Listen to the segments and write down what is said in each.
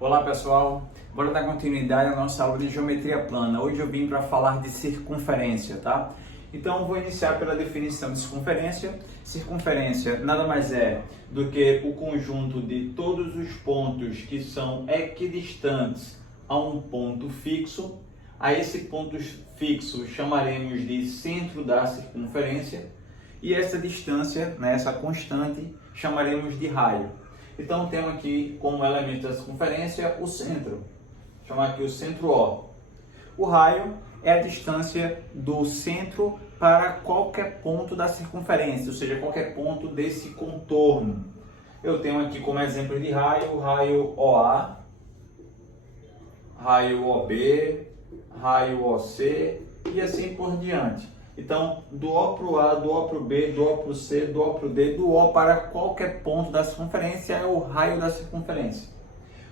Olá pessoal, bora dar continuidade à nossa aula de geometria plana. Hoje eu vim para falar de circunferência, tá? Então eu vou iniciar pela definição de circunferência. Circunferência nada mais é do que o conjunto de todos os pontos que são equidistantes a um ponto fixo. A esse ponto fixo chamaremos de centro da circunferência e essa distância, essa constante, chamaremos de raio. Então temos aqui como elemento da circunferência o centro, vou chamar aqui o centro O. O raio é a distância do centro para qualquer ponto da circunferência, ou seja, qualquer ponto desse contorno. Eu tenho aqui como exemplo de raio o raio OA, raio OB, raio OC e assim por diante. Então, do O para o A, do O para o B, do O para o C, do O para o D, do O para qualquer ponto da circunferência é o raio da circunferência.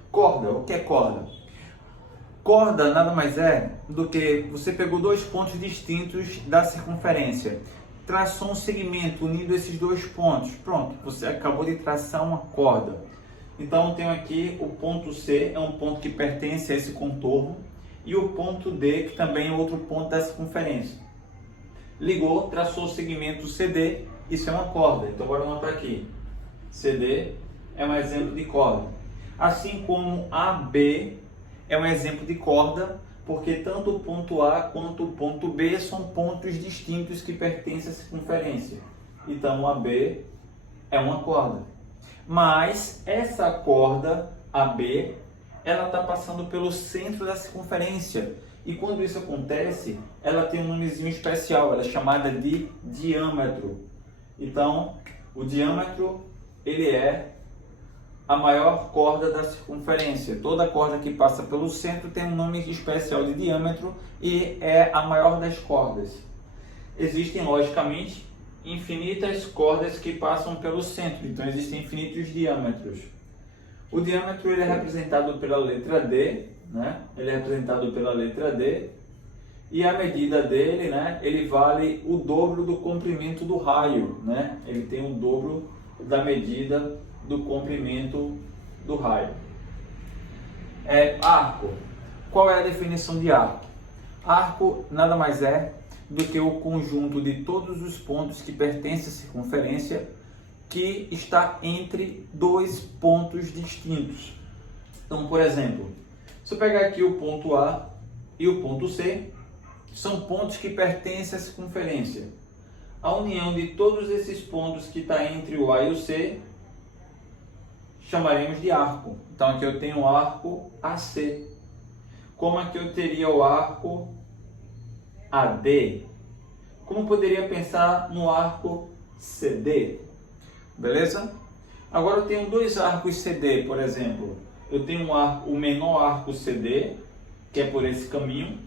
Corda, o que é corda? Corda nada mais é do que você pegou dois pontos distintos da circunferência, traçou um segmento unindo esses dois pontos, pronto, você acabou de traçar uma corda. Então, eu tenho aqui o ponto C, é um ponto que pertence a esse contorno, e o ponto D, que também é outro ponto da circunferência. Ligou, traçou o segmento CD, isso é uma corda. Então, bora anotar aqui. CD é um exemplo de corda. Assim como AB é um exemplo de corda, porque tanto o ponto A quanto o ponto B são pontos distintos que pertencem à circunferência. Então, AB é uma corda. Mas essa corda AB, ela está passando pelo centro da circunferência. E quando isso acontece, ela tem um nomezinho especial, ela é chamada de diâmetro. Então, o diâmetro, ele é a maior corda da circunferência. Toda corda que passa pelo centro tem um nome especial de diâmetro e é a maior das cordas. Existem, logicamente, infinitas cordas que passam pelo centro, então existem infinitos diâmetros. O diâmetro ele é representado pela letra D, Ele é representado pela letra D, e a medida dele, ele vale o dobro do comprimento do raio, Ele tem o dobro da medida do comprimento do raio. Arco. Qual é a definição de arco? Arco nada mais é do que o conjunto de todos os pontos que pertencem à circunferência que está entre dois pontos distintos. Então, por exemplo, se eu pegar aqui o ponto A e o ponto C, são pontos que pertencem à circunferência. A união de todos esses pontos que está entre o A e o C, chamaremos de arco. Então, aqui eu tenho o arco AC. Como aqui eu teria o arco AD? Como poderia pensar no arco CD? Beleza? Agora eu tenho dois arcos CD, por exemplo. Eu tenho o menor arco CD, que é por esse caminho,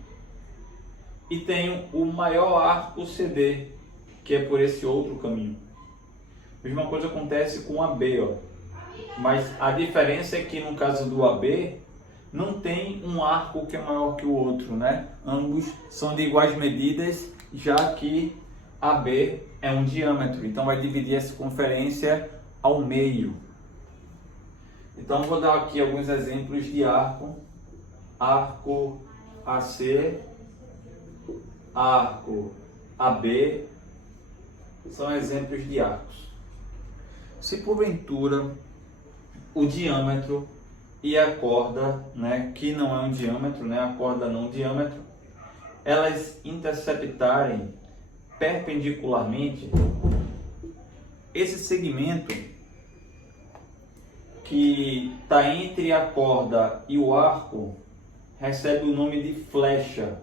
e tenho o maior arco CD, que é por esse outro caminho. A mesma coisa acontece com o AB, mas a diferença é que no caso do AB, não tem um arco que é maior que o outro, Ambos são de iguais medidas, já que AB é um diâmetro, então vai dividir a circunferência ao meio. Então vou dar aqui alguns exemplos de arco. Arco AC, arco AB, são exemplos de arcos. Se porventura o diâmetro e a corda, que não é um diâmetro, a corda não diâmetro, elas interceptarem perpendicularmente, esse segmento que está entre a corda e o arco recebe o nome de flecha.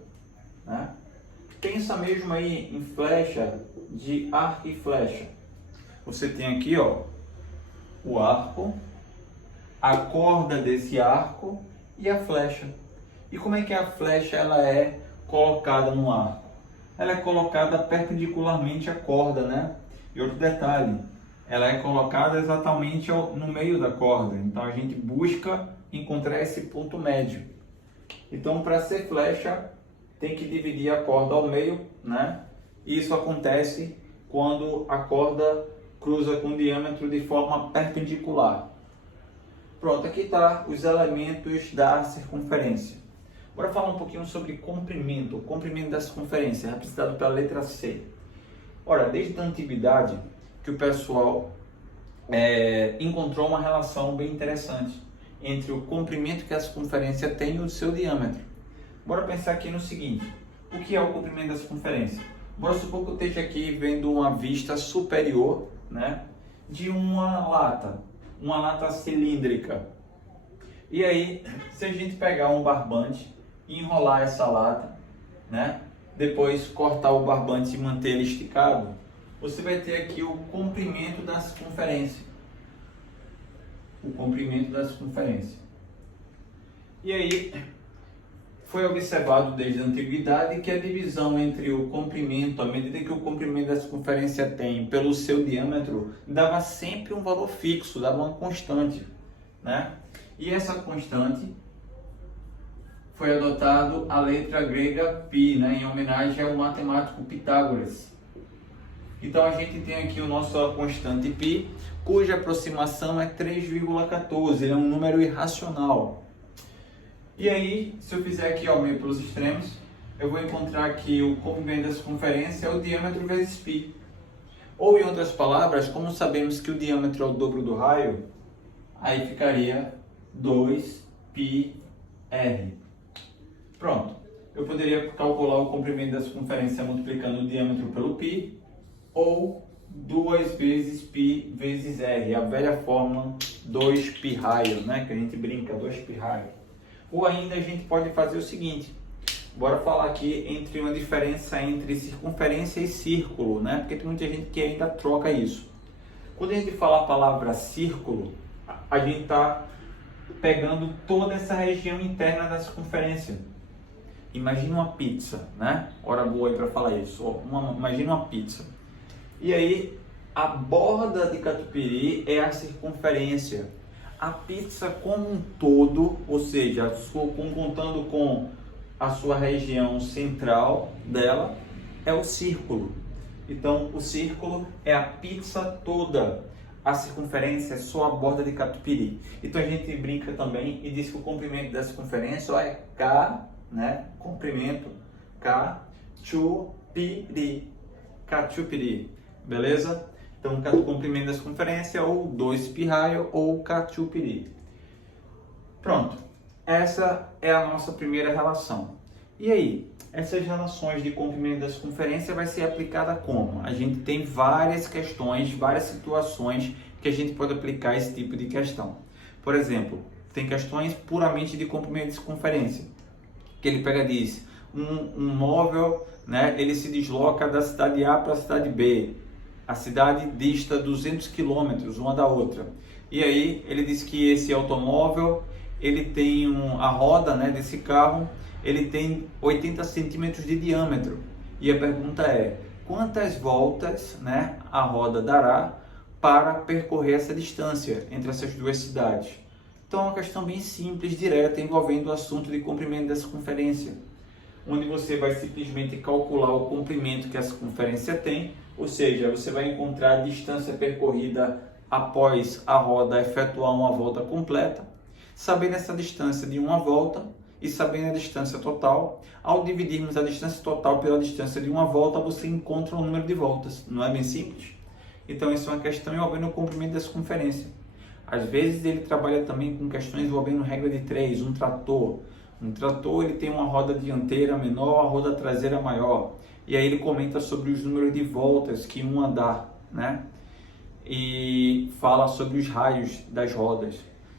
Pensa mesmo aí em flecha, de arco e flecha. Você tem aqui o arco, a corda desse arco e a flecha. E como é que a flecha ela é colocada no arco? Ela é colocada perpendicularmente à corda, E outro detalhe, ela é colocada exatamente no meio da corda. Então a gente busca encontrar esse ponto médio. Então, para ser flecha, tem que dividir a corda ao meio, E isso acontece quando a corda cruza com o diâmetro de forma perpendicular. Pronto, aqui está os elementos da circunferência. Bora falar um pouquinho sobre comprimento, o comprimento da circunferência, representado pela letra C. Ora, desde a antiguidade que o pessoal encontrou uma relação bem interessante entre o comprimento que a circunferência tem e o seu diâmetro. Bora pensar aqui no seguinte, o que é o comprimento da circunferência? Bora supor que eu esteja aqui vendo uma vista superior, né, de uma lata cilíndrica. E aí, se a gente pegar um barbante e enrolar essa lata, né, depois cortar o barbante e manter ele esticado, você vai ter aqui o comprimento da circunferência. O comprimento da circunferência. E aí, foi observado desde a antiguidade que a divisão entre o comprimento, à medida que o comprimento da circunferência tem pelo seu diâmetro, dava sempre um valor fixo, dava uma constante, né? E essa constante foi adotado a letra grega π, né, em homenagem ao matemático Pitágoras. Então a gente tem aqui o nosso constante π, cuja aproximação é 3,14, ele é um número irracional. E aí, se eu fizer aqui ao meio pelos extremos, eu vou encontrar que o comprimento da circunferência é o diâmetro vezes π. Ou em outras palavras, como sabemos que o diâmetro é o dobro do raio, aí ficaria 2πr. Pronto, eu poderia calcular o comprimento da circunferência multiplicando o diâmetro pelo π, ou 2 vezes π vezes r, a velha fórmula 2π raio, né, que a gente brinca, 2π raio. Ou ainda a gente pode fazer o seguinte, bora falar aqui entre uma diferença entre circunferência e círculo, né, porque tem muita gente que ainda troca isso. Quando a gente fala a palavra círculo, a gente está pegando toda essa região interna da circunferência. Imagina uma pizza, né? Hora boa aí para falar isso. Imagina uma pizza. E aí, a borda de catupiry é a circunferência. A pizza como um todo, ou seja, contando com a sua região central dela, é o círculo. Então, o círculo é a pizza toda. A circunferência é só a borda de catupiry. Então, a gente brinca também e diz que o comprimento da circunferência é K, né? Comprimento catupiry. Catupiry. Beleza? Então, o comprimento da circunferência ou 2π raio ou catupiry. Pronto. Essa é a nossa primeira relação. E aí, essas relações de comprimento da circunferência vai ser aplicada como? A gente tem várias questões, várias situações que a gente pode aplicar esse tipo de questão. Por exemplo, tem questões puramente de comprimento de circunferência, que ele pega e diz, um móvel, né, ele se desloca da cidade A para a cidade B. A cidade dista 200 quilômetros uma da outra. E aí ele diz que esse automóvel, ele tem a roda, né, desse carro, ele tem 80 centímetros de diâmetro. E a pergunta é, quantas voltas, né, a roda dará para percorrer essa distância entre essas duas cidades? Então é uma questão bem simples, direta, envolvendo o assunto de comprimento da circunferência, onde você vai simplesmente calcular o comprimento que a circunferência tem, ou seja, você vai encontrar a distância percorrida após a roda efetuar uma volta completa. Sabendo essa distância de uma volta e sabendo a distância total, ao dividirmos a distância total pela distância de uma volta, você encontra o número de voltas. Não é bem simples? Então, isso é uma questão envolvendo o comprimento da circunferência. Às vezes, ele trabalha também com questões envolvendo regra de 3, um trator. Um trator, ele tem uma roda dianteira menor, a roda traseira maior. E aí ele comenta sobre os números de voltas que um andar, né? E fala sobre os raios das rodas.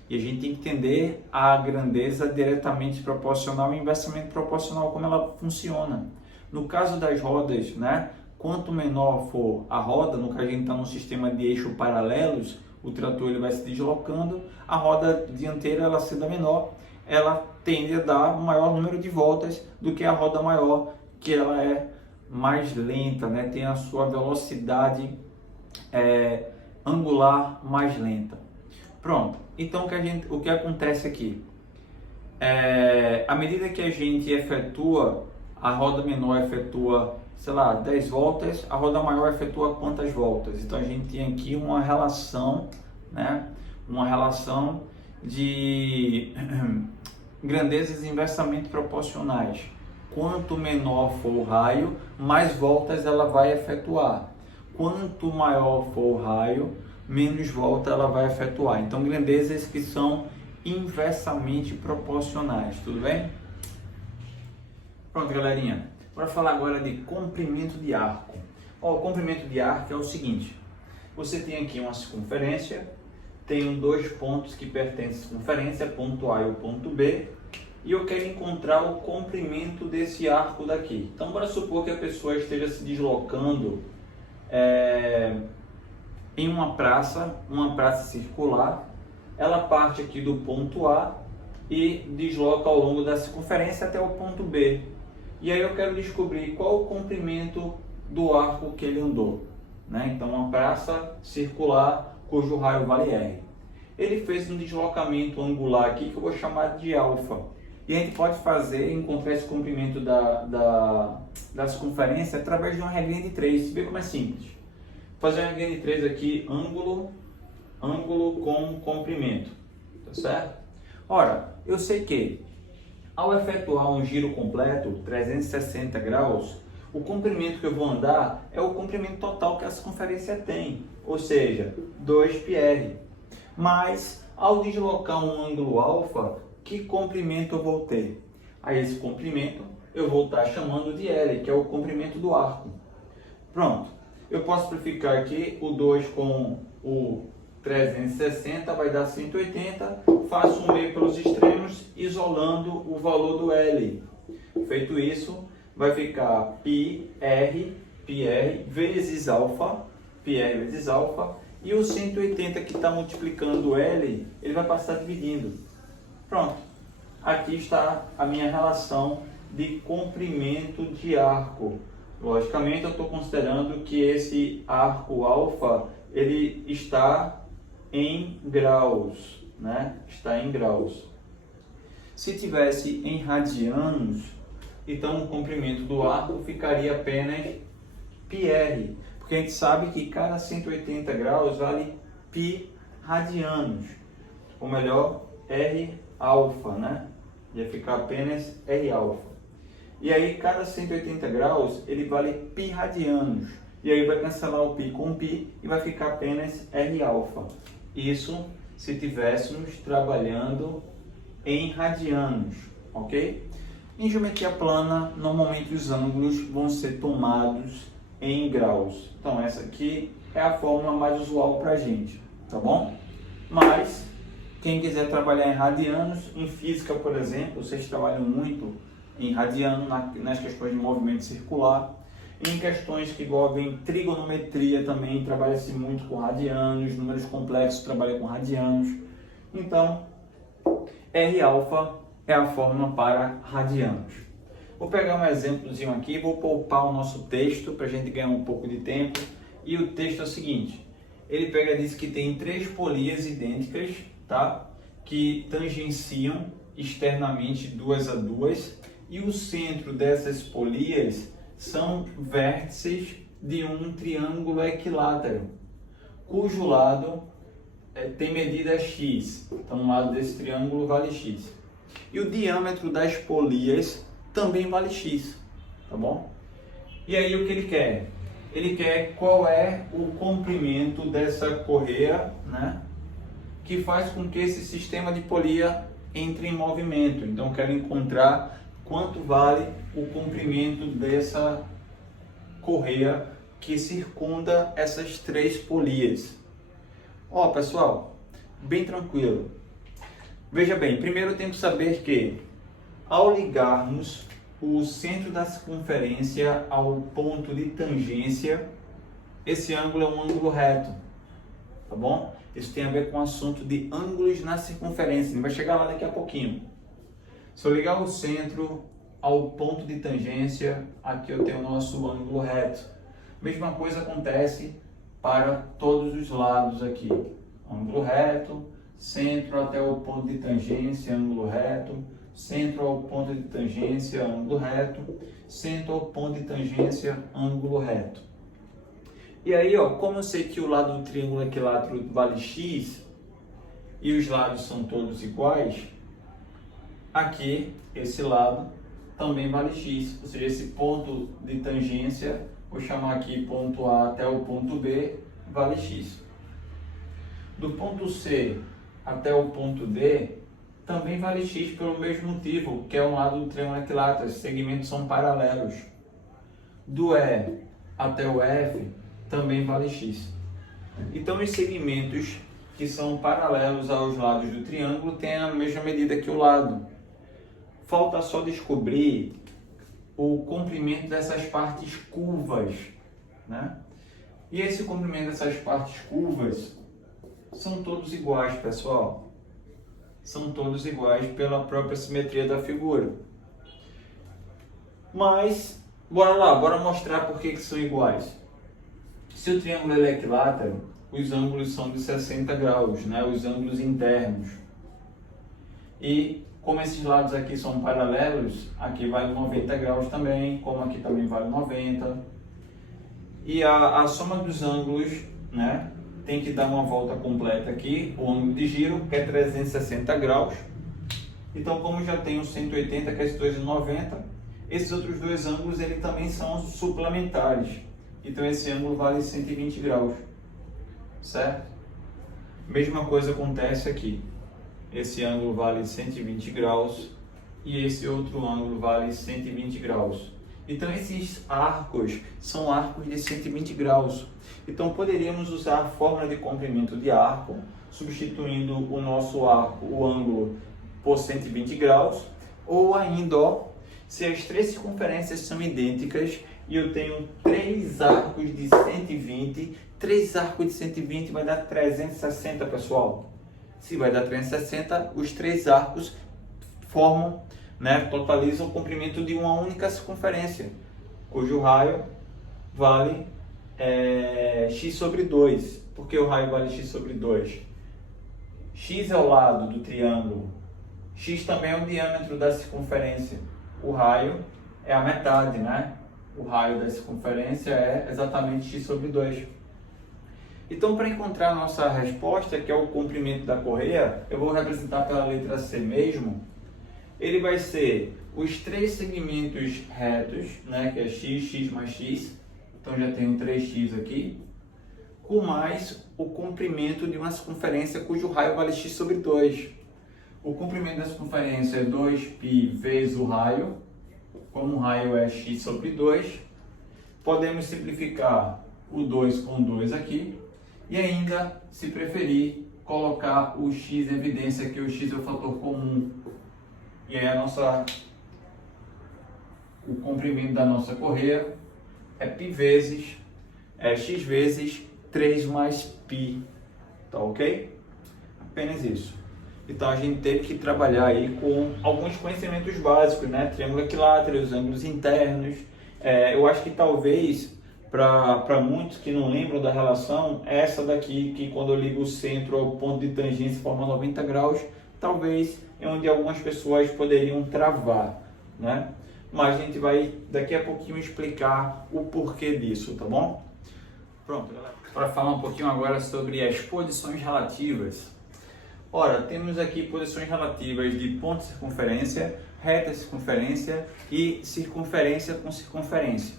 E a gente tem que entender a grandeza diretamente proporcional e inversamente proporcional, como ela funciona. No caso das rodas, né? Quanto menor for a roda, no caso a gente está num sistema de eixo paralelos, o trator ele vai se deslocando, a roda dianteira, ela sendo menor, ela tende a dar um maior número de voltas do que a roda maior, que ela é mais lenta, né? Tem a sua velocidade angular mais lenta. Pronto, então o que acontece aqui? À medida que a gente efetua, a roda menor efetua, sei lá, 10 voltas, a roda maior efetua quantas voltas? Então a gente tem aqui uma relação, né? Uma relação de grandezas inversamente proporcionais. Quanto menor for o raio, mais voltas ela vai efetuar. Quanto maior for o raio, menos volta ela vai efetuar. Então, grandezas que são inversamente proporcionais, tudo bem? Pronto, galerinha. Bora falar agora de comprimento de arco. Ó, o comprimento de arco é o seguinte: você tem aqui uma circunferência, tem dois pontos que pertencem à circunferência, ponto A e o ponto B, e eu quero encontrar o comprimento desse arco daqui. Então, bora supor que a pessoa esteja se deslocando em uma praça circular. Ela parte aqui do ponto A e desloca ao longo da circunferência até o ponto B. E aí eu quero descobrir qual o comprimento do arco que ele andou, né? Então, uma praça circular cujo raio vale R. Ele fez um deslocamento angular aqui que eu vou chamar de alfa. E a gente pode encontrar esse comprimento da circunferência através de uma regrinha de 3. Vê como é simples. Vou fazer uma regrinha de 3 aqui, ângulo com comprimento, tá certo? Ora, eu sei que ao efetuar um giro completo, 360 graus, o comprimento que eu vou andar é o comprimento total que a circunferência tem, ou seja, 2πr. Mas, ao deslocar um ângulo alfa, que comprimento eu vou ter? A esse comprimento eu vou estar chamando de L, que é o comprimento do arco. Pronto, eu posso simplificar aqui o 2 com o 360, vai dar 180, faço um meio pelos extremos, isolando o valor do L. Feito isso, vai ficar πr vezes alfa, e o 180 que está multiplicando o L, ele vai passar dividindo. Pronto, aqui está a minha relação de comprimento de arco. Logicamente, eu estou considerando que esse arco alfa, ele está em graus, né? Está em graus. Se tivesse em radianos, então o comprimento do arco ficaria apenas πr, porque a gente sabe que cada 180 graus vale π radianos, ou melhor, R alfa, né? Ia ficar apenas R alfa. E aí cada 180 graus ele vale π radianos. E aí vai cancelar o π com π e vai ficar apenas R alfa. Isso se tivéssemos trabalhando em radianos, ok? Em geometria plana, normalmente os ângulos vão ser tomados em graus. Então essa aqui é a fórmula mais usual para a gente, tá bom? Mas quem quiser trabalhar em radianos, em física, por exemplo, vocês trabalham muito em radiano nas questões de movimento circular. Em questões que envolvem trigonometria também trabalha-se muito com radianos, números complexos trabalha com radianos. Então, R alfa é a fórmula para radianos. Vou pegar um exemplozinho aqui, vou poupar o nosso texto para a gente ganhar um pouco de tempo. E o texto é o seguinte: ele pega e diz que tem 3 polias idênticas, tá? Que tangenciam externamente 2 a 2, e o centro dessas polias são vértices de um triângulo equilátero, cujo lado tem medida x. Então, o lado desse triângulo vale x. E o diâmetro das polias também vale x, tá bom? E aí, o que ele quer? Ele quer qual é o comprimento dessa correia, né? Que faz com que esse sistema de polia entre em movimento. Então, eu quero encontrar quanto vale o comprimento dessa correia que circunda essas 3 polias. Ó, pessoal, bem tranquilo. Veja bem, primeiro eu tenho que saber que ao ligarmos o centro da circunferência ao ponto de tangência, esse ângulo é um ângulo reto, tá bom? Isso tem a ver com o assunto de ângulos na circunferência, a gente vai chegar lá daqui a pouquinho. Se eu ligar o centro ao ponto de tangência, aqui eu tenho o nosso ângulo reto. Mesma coisa acontece para todos os lados aqui. Ângulo reto, centro até o ponto de tangência, ângulo reto, centro ao ponto de tangência, ângulo reto, centro ao ponto de tangência, ângulo reto. E aí, ó, como eu sei que o lado do triângulo equilátero vale x, e os lados são todos iguais, aqui, esse lado, também vale x, ou seja, esse ponto de tangência, vou chamar aqui ponto A até o ponto B, vale x. Do ponto C até o ponto D, também vale x pelo mesmo motivo, que é um lado do triângulo equilátero, os segmentos são paralelos. Do E até o F, também vale x. Então, os segmentos que são paralelos aos lados do triângulo têm a mesma medida que o lado. Falta só descobrir o comprimento dessas partes curvas, né? E esse comprimento dessas partes curvas são todos iguais, pessoal. São todos iguais pela própria simetria da figura. Mas, bora lá, bora mostrar por que são iguais. Se o triângulo é equilátero, os ângulos são de 60 graus, né? Os ângulos internos. E como esses lados aqui são paralelos, aqui vale 90 graus também, como aqui também vale 90. E a soma dos ângulos, né, tem que dar uma volta completa aqui, o ângulo de giro, que é 360 graus. Então, como já tem os 180, que é esse 290, esses outros dois ângulos ele também são suplementares. Então, esse ângulo vale 120 graus, certo? Mesma coisa acontece aqui. Esse ângulo vale 120 graus e esse outro ângulo vale 120 graus. Então, esses arcos são arcos de 120 graus. Então, poderíamos usar a fórmula de comprimento de arco, substituindo o nosso arco, o ângulo, por 120 graus, ou ainda, ó, se as três circunferências são idênticas e eu tenho três arcos de 120, três arcos de 120 vai dar 360, pessoal. Se vai dar 360, os três arcos formam, né, totalizam o comprimento de uma única circunferência, cujo raio vale x sobre 2. Por que o raio vale x sobre 2? X é o lado do triângulo, x também é o diâmetro da circunferência, o raio é a metade, né? O raio da circunferência é exatamente x sobre 2. Então, para encontrar a nossa resposta, que é o comprimento da correia, eu vou representar pela letra C mesmo. Ele vai ser os três segmentos retos, né, que é x, x mais x, então já tenho 3x aqui, com mais o comprimento de uma circunferência cujo raio vale x sobre 2. O comprimento da circunferência é 2π vezes o raio, como o raio é x sobre 2, podemos simplificar o 2 com 2 aqui, e ainda, se preferir, colocar o x em evidência, que o x é o fator comum. E aí o comprimento da nossa correia é x vezes 3 mais π, tá ok? Apenas isso. Então a gente teve que trabalhar aí com alguns conhecimentos básicos, né? Triângulo equilátero, os ângulos internos. Eu acho que talvez, para muitos que não lembram da relação, essa daqui, que quando eu ligo o centro ao ponto de tangência forma 90 graus, talvez é onde algumas pessoas poderiam travar, né? Mas a gente vai daqui a pouquinho explicar o porquê disso, tá bom? Pronto, galera. Para falar um pouquinho agora sobre as posições relativas. Ora, temos aqui posições relativas de ponto de circunferência, reta de circunferência e circunferência com circunferência.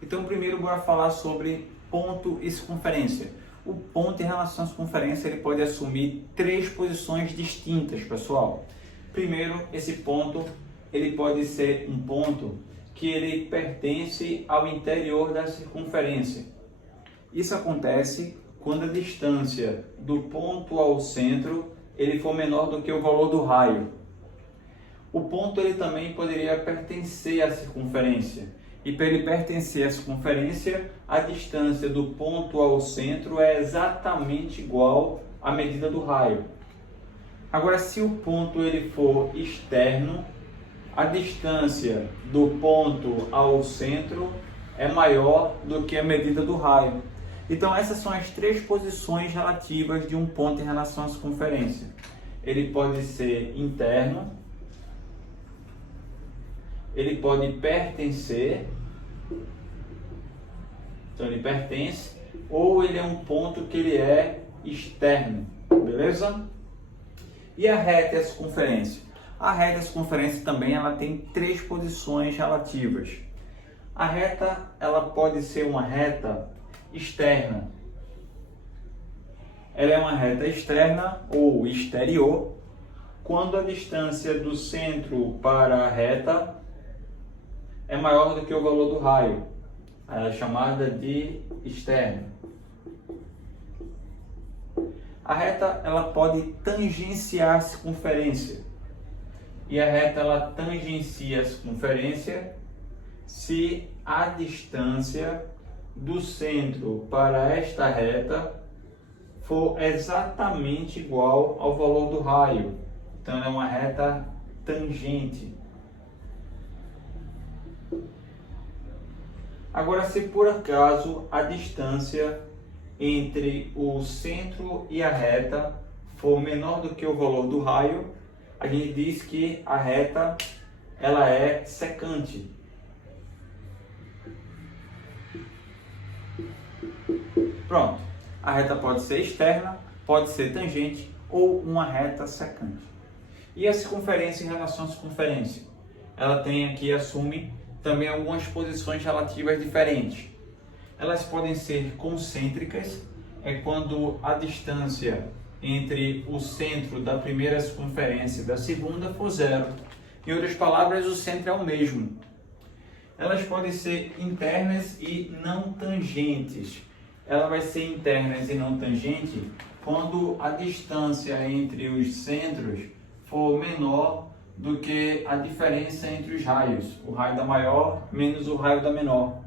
Então, primeiro, bora falar sobre ponto e circunferência. O ponto em relação à circunferência, ele pode assumir três posições distintas, pessoal. Primeiro, esse ponto, ele pode ser um ponto que ele pertence ao interior da circunferência. Isso acontece quando a distância do ponto ao centro ele for menor do que o valor do raio. O ponto ele também poderia pertencer à circunferência. E para ele pertencer à circunferência, a distância do ponto ao centro é exatamente igual à medida do raio. Agora, se o ponto ele for externo, a distância do ponto ao centro é maior do que a medida do raio. Então, essas são as três posições relativas de um ponto em relação à circunferência. Ele pode ser interno, ele pode pertencer, então ele pertence, ou ele é um ponto que ele é externo, beleza? E a reta e a circunferência? A reta e a circunferência também ela tem três posições relativas. A reta ela pode ser uma reta externa. Ela é uma reta externa ou exterior quando a distância do centro para a reta é maior do que o valor do raio. Ela é chamada de externa. A reta ela pode tangenciar a circunferência. E a reta ela tangencia a circunferência se a distância do centro para esta reta for exatamente igual ao valor do raio. Então ela é uma reta tangente. Agora, se por acaso a distância entre o centro e a reta for menor do que o valor do raio, a gente diz que a reta ela é secante. Pronto. A reta pode ser externa, pode ser tangente ou uma reta secante. E a circunferência em relação à circunferência? Ela tem aqui, assume também algumas posições relativas diferentes. Elas podem ser concêntricas, é quando a distância entre o centro da primeira circunferência e da segunda for zero. Em outras palavras, o centro é o mesmo. Elas podem ser internas e não tangentes. Ela vai ser internas e não tangente quando a distância entre os centros for menor do que a diferença entre os raios, o raio da maior menos o raio da menor.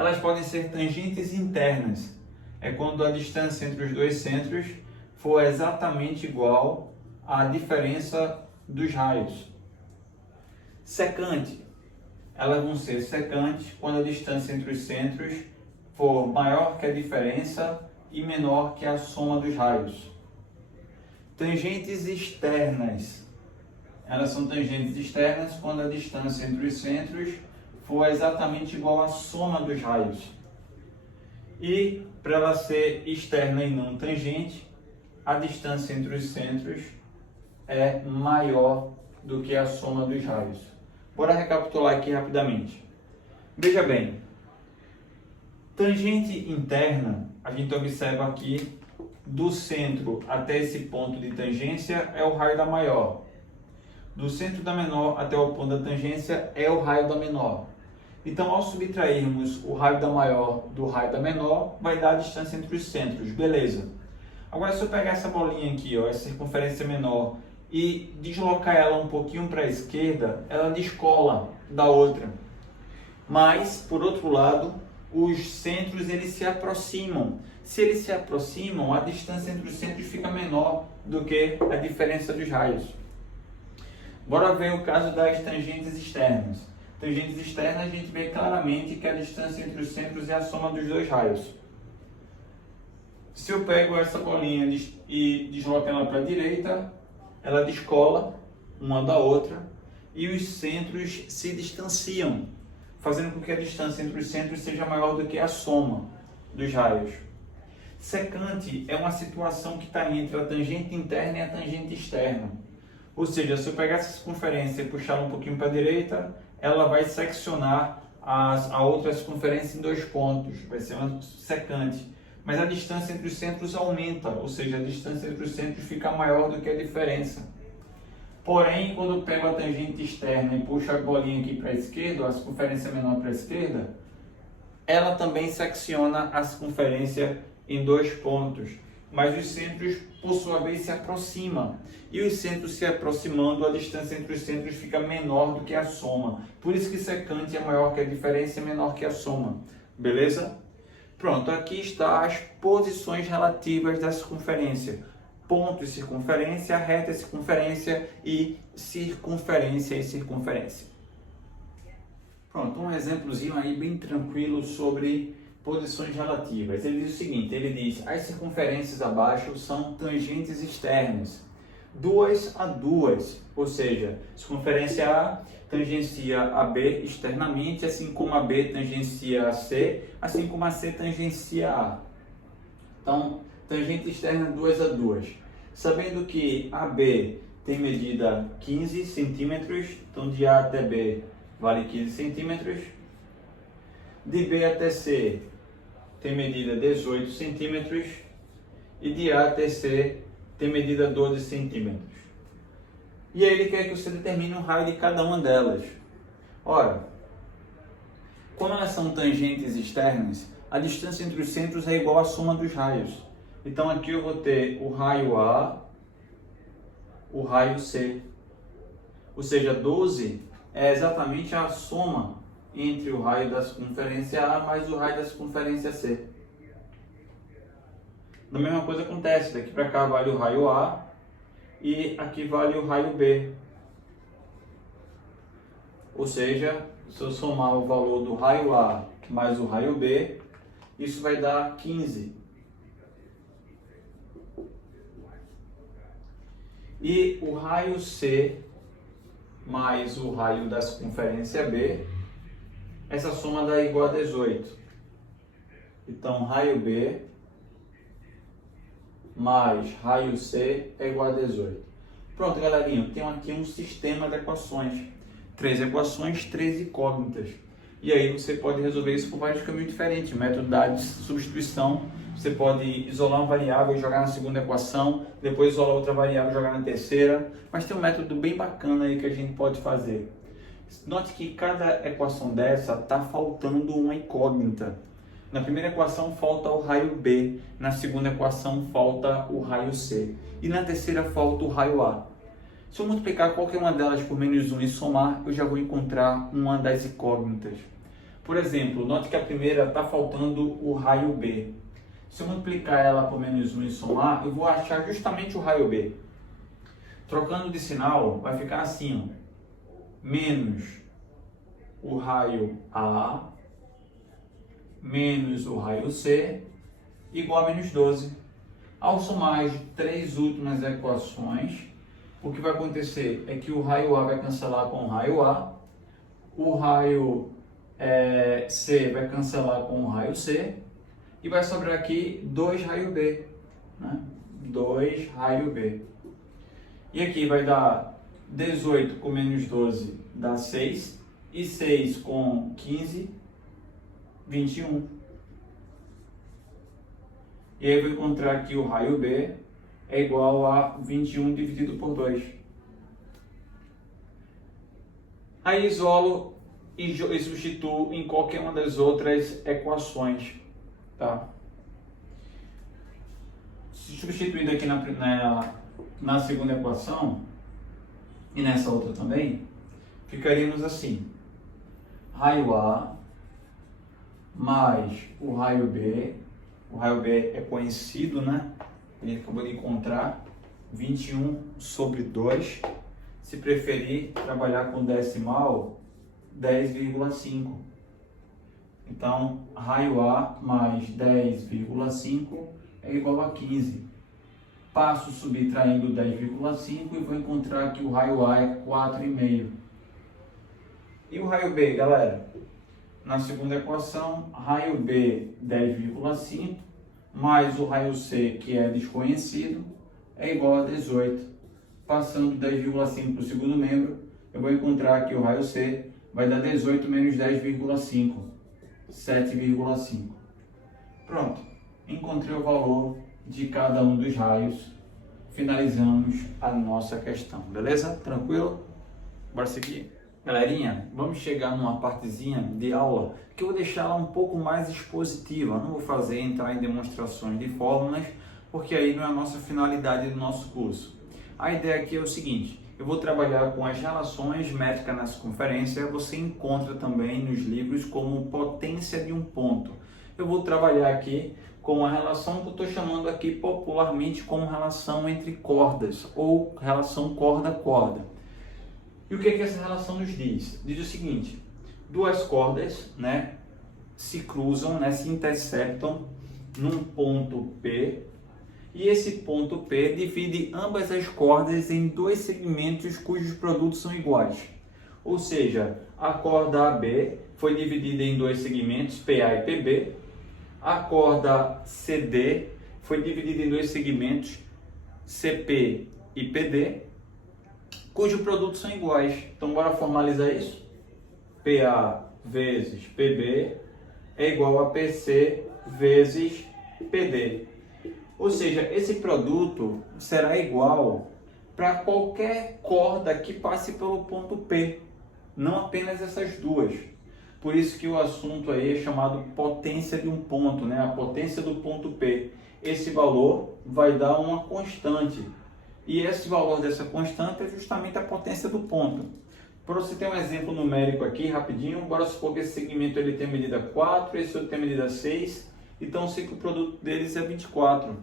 Elas podem ser tangentes internas, é quando a distância entre os dois centros for exatamente igual à diferença dos raios. Secante, elas vão ser secantes quando a distância entre os centros for maior que a diferença e menor que a soma dos raios. Tangentes externas, elas são tangentes externas quando a distância entre os centros for exatamente igual à soma dos raios. E para ela ser externa e não tangente, a distância entre os centros é maior do que a soma dos raios. Bora recapitular aqui rapidamente. Veja bem, tangente interna, a gente observa aqui do centro até esse ponto de tangência é o raio da maior. Do centro da menor até o ponto da tangência é o raio da menor. Então, ao subtrairmos o raio da maior do raio da menor, vai dar a distância entre os centros, beleza. Agora, se eu pegar essa bolinha aqui, ó, essa circunferência menor, e deslocar ela um pouquinho para a esquerda, ela descola da outra. Mas, por outro lado, os centros eles se aproximam. Se eles se aproximam, a distância entre os centros fica menor do que a diferença dos raios. Bora ver o caso das tangentes externas. Tangentes externas, a gente vê claramente que a distância entre os centros é a soma dos dois raios. Se eu pego essa bolinha e desloco ela para a direita, ela descola uma da outra e os centros se distanciam, fazendo com que a distância entre os centros seja maior do que a soma dos raios. Secante é uma situação que está entre a tangente interna e a tangente externa. Ou seja, se eu pegar essa circunferência e puxar um pouquinho para a direita, ela vai seccionar a outra circunferência em dois pontos, vai ser uma secante. Mas a distância entre os centros aumenta, ou seja, a distância entre os centros fica maior do que a diferença. Porém, quando eu pego a tangente externa e puxo a bolinha aqui para a esquerda, a circunferência menor para a esquerda, ela também secciona a circunferência em dois pontos. Mas os centros, por sua vez, se aproximam. E os centros se aproximando, a distância entre os centros fica menor do que a soma. Por isso que secante é maior que a diferença e menor que a soma. Beleza? Pronto, aqui está as posições relativas da circunferência. Ponto e circunferência, reta e circunferência e circunferência e circunferência. Pronto, um exemplozinho aí bem tranquilo sobre posições relativas. Ele diz o seguinte, ele diz, as circunferências abaixo são tangentes externas, 2 a 2, ou seja, circunferência A tangencia a B externamente, assim como a B tangencia a C, assim como a C tangencia a. Então, tangente externa 2 a 2. Sabendo que AB tem medida 15 centímetros, então de A até B vale 15 centímetros. De B até C tem medida 18 centímetros. E de A até C tem medida 12 centímetros. E aí ele quer que você determine o raio de cada uma delas. Ora, como elas são tangentes externas, a distância entre os centros é igual à soma dos raios. Então aqui eu vou ter o raio A, o raio C. Ou seja, 12 é exatamente a soma entre o raio da circunferência A mais o raio da circunferência C. A mesma coisa acontece, daqui para cá vale o raio A e aqui vale o raio B. Ou seja, se eu somar o valor do raio A mais o raio B, isso vai dar 15. E o raio C mais o raio da circunferência B, essa soma dá igual a 18. Então, raio B mais raio C é igual a 18. Pronto, galerinha, eu tenho aqui um sistema de equações. 3 equações, 3 incógnitas. E aí você pode resolver isso por vários caminhos diferentes. Método de substituição, você pode isolar uma variável e jogar na segunda equação, depois isolar outra variável e jogar na terceira. Mas tem um método bem bacana aí que a gente pode fazer. Note que cada equação dessa está faltando uma incógnita. Na primeira equação falta o raio B, na segunda equação falta o raio C e na terceira falta o raio A. Se eu multiplicar qualquer uma delas por menos 1 e somar, eu já vou encontrar uma das incógnitas. Por exemplo, note que a primeira está faltando o raio B. Se eu multiplicar ela por menos 1 e somar, eu vou achar justamente o raio B. Trocando de sinal, vai ficar assim, ó. Menos o raio A menos o raio C igual a menos 12. Ao somar as 3 últimas equações, o que vai acontecer é que o raio A vai cancelar com o raio A, o raio C vai cancelar com o raio C e vai sobrar aqui 2 raio B, né? 2 raio B. E aqui vai dar 18 com menos 12 dá 6 e 6 com 15, 21. E aí eu vou encontrar aqui o raio B é igual a 21 dividido por 2. Aí isolo e substituo em qualquer uma das outras equações. Tá? Substituindo aqui na segunda equação e nessa outra também, ficaríamos assim. Raio A mais o raio B. O raio B é conhecido, né? A gente acabou de encontrar 21 sobre 2. Se preferir trabalhar com decimal, 10,5. Então, raio A mais 10,5 é igual a 15. Passo subtraindo 10,5 e vou encontrar que o raio A é 4,5. E o raio B, galera? Na segunda equação, raio B 10,5 mais o raio C, que é desconhecido, é igual a 18. Passando 10,5 para o segundo membro, eu vou encontrar que o raio C vai dar 18 menos 10,5, 7,5. Pronto, encontrei o valor de cada um dos raios. Finalizamos a nossa questão, beleza? Tranquilo? Bora seguir? Galerinha, vamos chegar numa partezinha de aula que eu vou deixar ela um pouco mais expositiva. Não vou entrar em demonstrações de fórmulas, porque aí não é a nossa finalidade do nosso curso. A ideia aqui é o seguinte: eu vou trabalhar com as relações métricas na circunferência. Você encontra também nos livros como potência de um ponto. Eu vou trabalhar aqui com a relação que eu estou chamando aqui popularmente como relação entre cordas, ou relação corda-corda. E o que essa relação nos diz? Diz o seguinte: duas cordas, né, se cruzam, né, se interceptam num ponto P, e esse ponto P divide ambas as cordas em dois segmentos cujos produtos são iguais. Ou seja, a corda AB foi dividida em dois segmentos, PA e PB. A corda CD foi dividida em dois segmentos, CP e PD, cujos produtos são iguais. Então, bora formalizar isso? PA vezes PB é igual a PC vezes PD. Ou seja, esse produto será igual para qualquer corda que passe pelo ponto P, não apenas essas duas. Por isso que o assunto aí é chamado potência de um ponto, né? A potência do ponto P. Esse valor vai dar uma constante. E esse valor dessa constante é justamente a potência do ponto. Para você ter um exemplo numérico aqui, rapidinho, bora supor que esse segmento ele tem medida 4, esse outro tem medida 6, então sei que o produto deles é 24.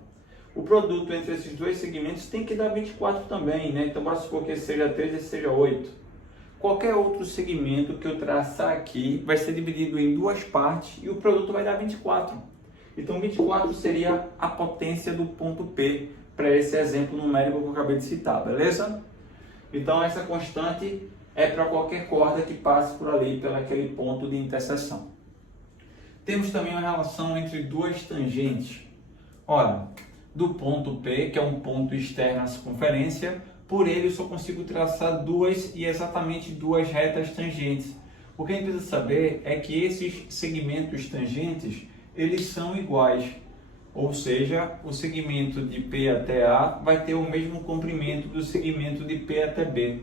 O produto entre esses dois segmentos tem que dar 24 também, né? Então bora supor que esse seja 3 e esse seja 8. Qualquer outro segmento que eu traçar aqui vai ser dividido em duas partes e o produto vai dar 24. Então 24 seria a potência do ponto P para esse exemplo numérico que eu acabei de citar, beleza? Então essa constante é para qualquer corda que passe por ali, pelo aquele ponto de interseção. Temos também uma relação entre duas tangentes. Olha, do ponto P, que é um ponto externo à circunferência, por ele eu só consigo traçar duas e exatamente duas retas tangentes. O que a gente precisa saber é que esses segmentos tangentes, eles são iguais. Ou seja, o segmento de P até A vai ter o mesmo comprimento do segmento de P até B.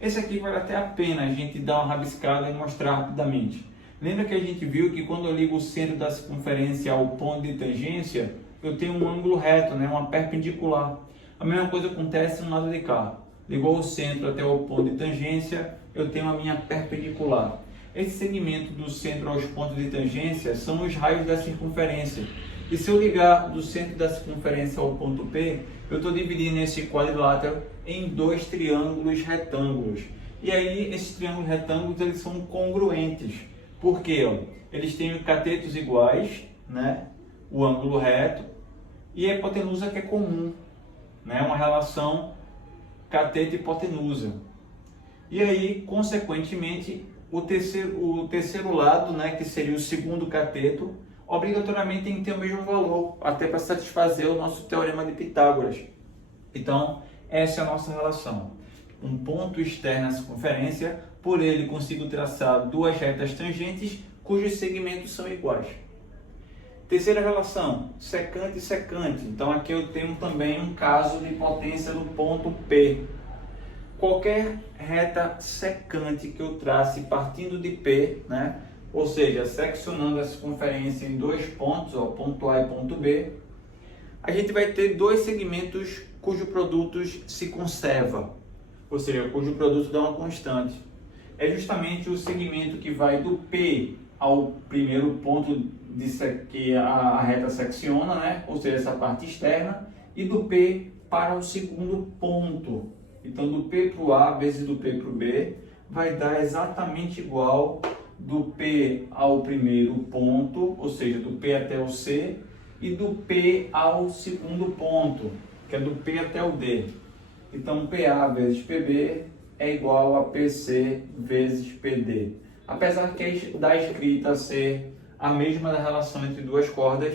Esse aqui vale até a pena a gente dar uma rabiscada e mostrar rapidamente. Lembra que a gente viu que quando eu ligo o centro da circunferência ao ponto de tangência, eu tenho um ângulo reto, né? Uma perpendicular. A mesma coisa acontece no lado de cá. Ligou o centro até o ponto de tangência, eu tenho a minha perpendicular. Esse segmento do centro aos pontos de tangência são os raios da circunferência. E se eu ligar do centro da circunferência ao ponto P, eu estou dividindo esse quadrilátero em dois triângulos retângulos. E aí, esses triângulos retângulos eles são congruentes. Por quê? Eles têm catetos iguais, né? O ângulo reto e a hipotenusa que é comum. Né? Uma relação cateto e hipotenusa. E aí, consequentemente, o terceiro lado, né, que seria o segundo cateto, obrigatoriamente tem que ter o mesmo valor, até para satisfazer o nosso teorema de Pitágoras. Então, essa é a nossa relação. Um ponto externo à circunferência, por ele consigo traçar duas retas tangentes cujos segmentos são iguais. Terceira relação, secante e secante. Então aqui eu tenho também um caso de potência do ponto P. Qualquer reta secante que eu trace partindo de P, né? Ou seja, seccionando a circunferência em dois pontos, ó, ponto A e ponto B, a gente vai ter dois segmentos cujo produto se conserva, ou seja, cujo produto dá uma constante. É justamente o segmento que vai do P ao primeiro ponto que a reta secciona, né? Ou seja, essa parte externa, e do P para o segundo ponto. Então, do P para o A vezes do P para o B vai dar exatamente igual do P ao primeiro ponto, ou seja, do P até o C, e do P ao segundo ponto, que é do P até o D. Então, PA vezes PB é igual a PC vezes PD. Apesar da escrita ser a mesma da relação entre duas cordas,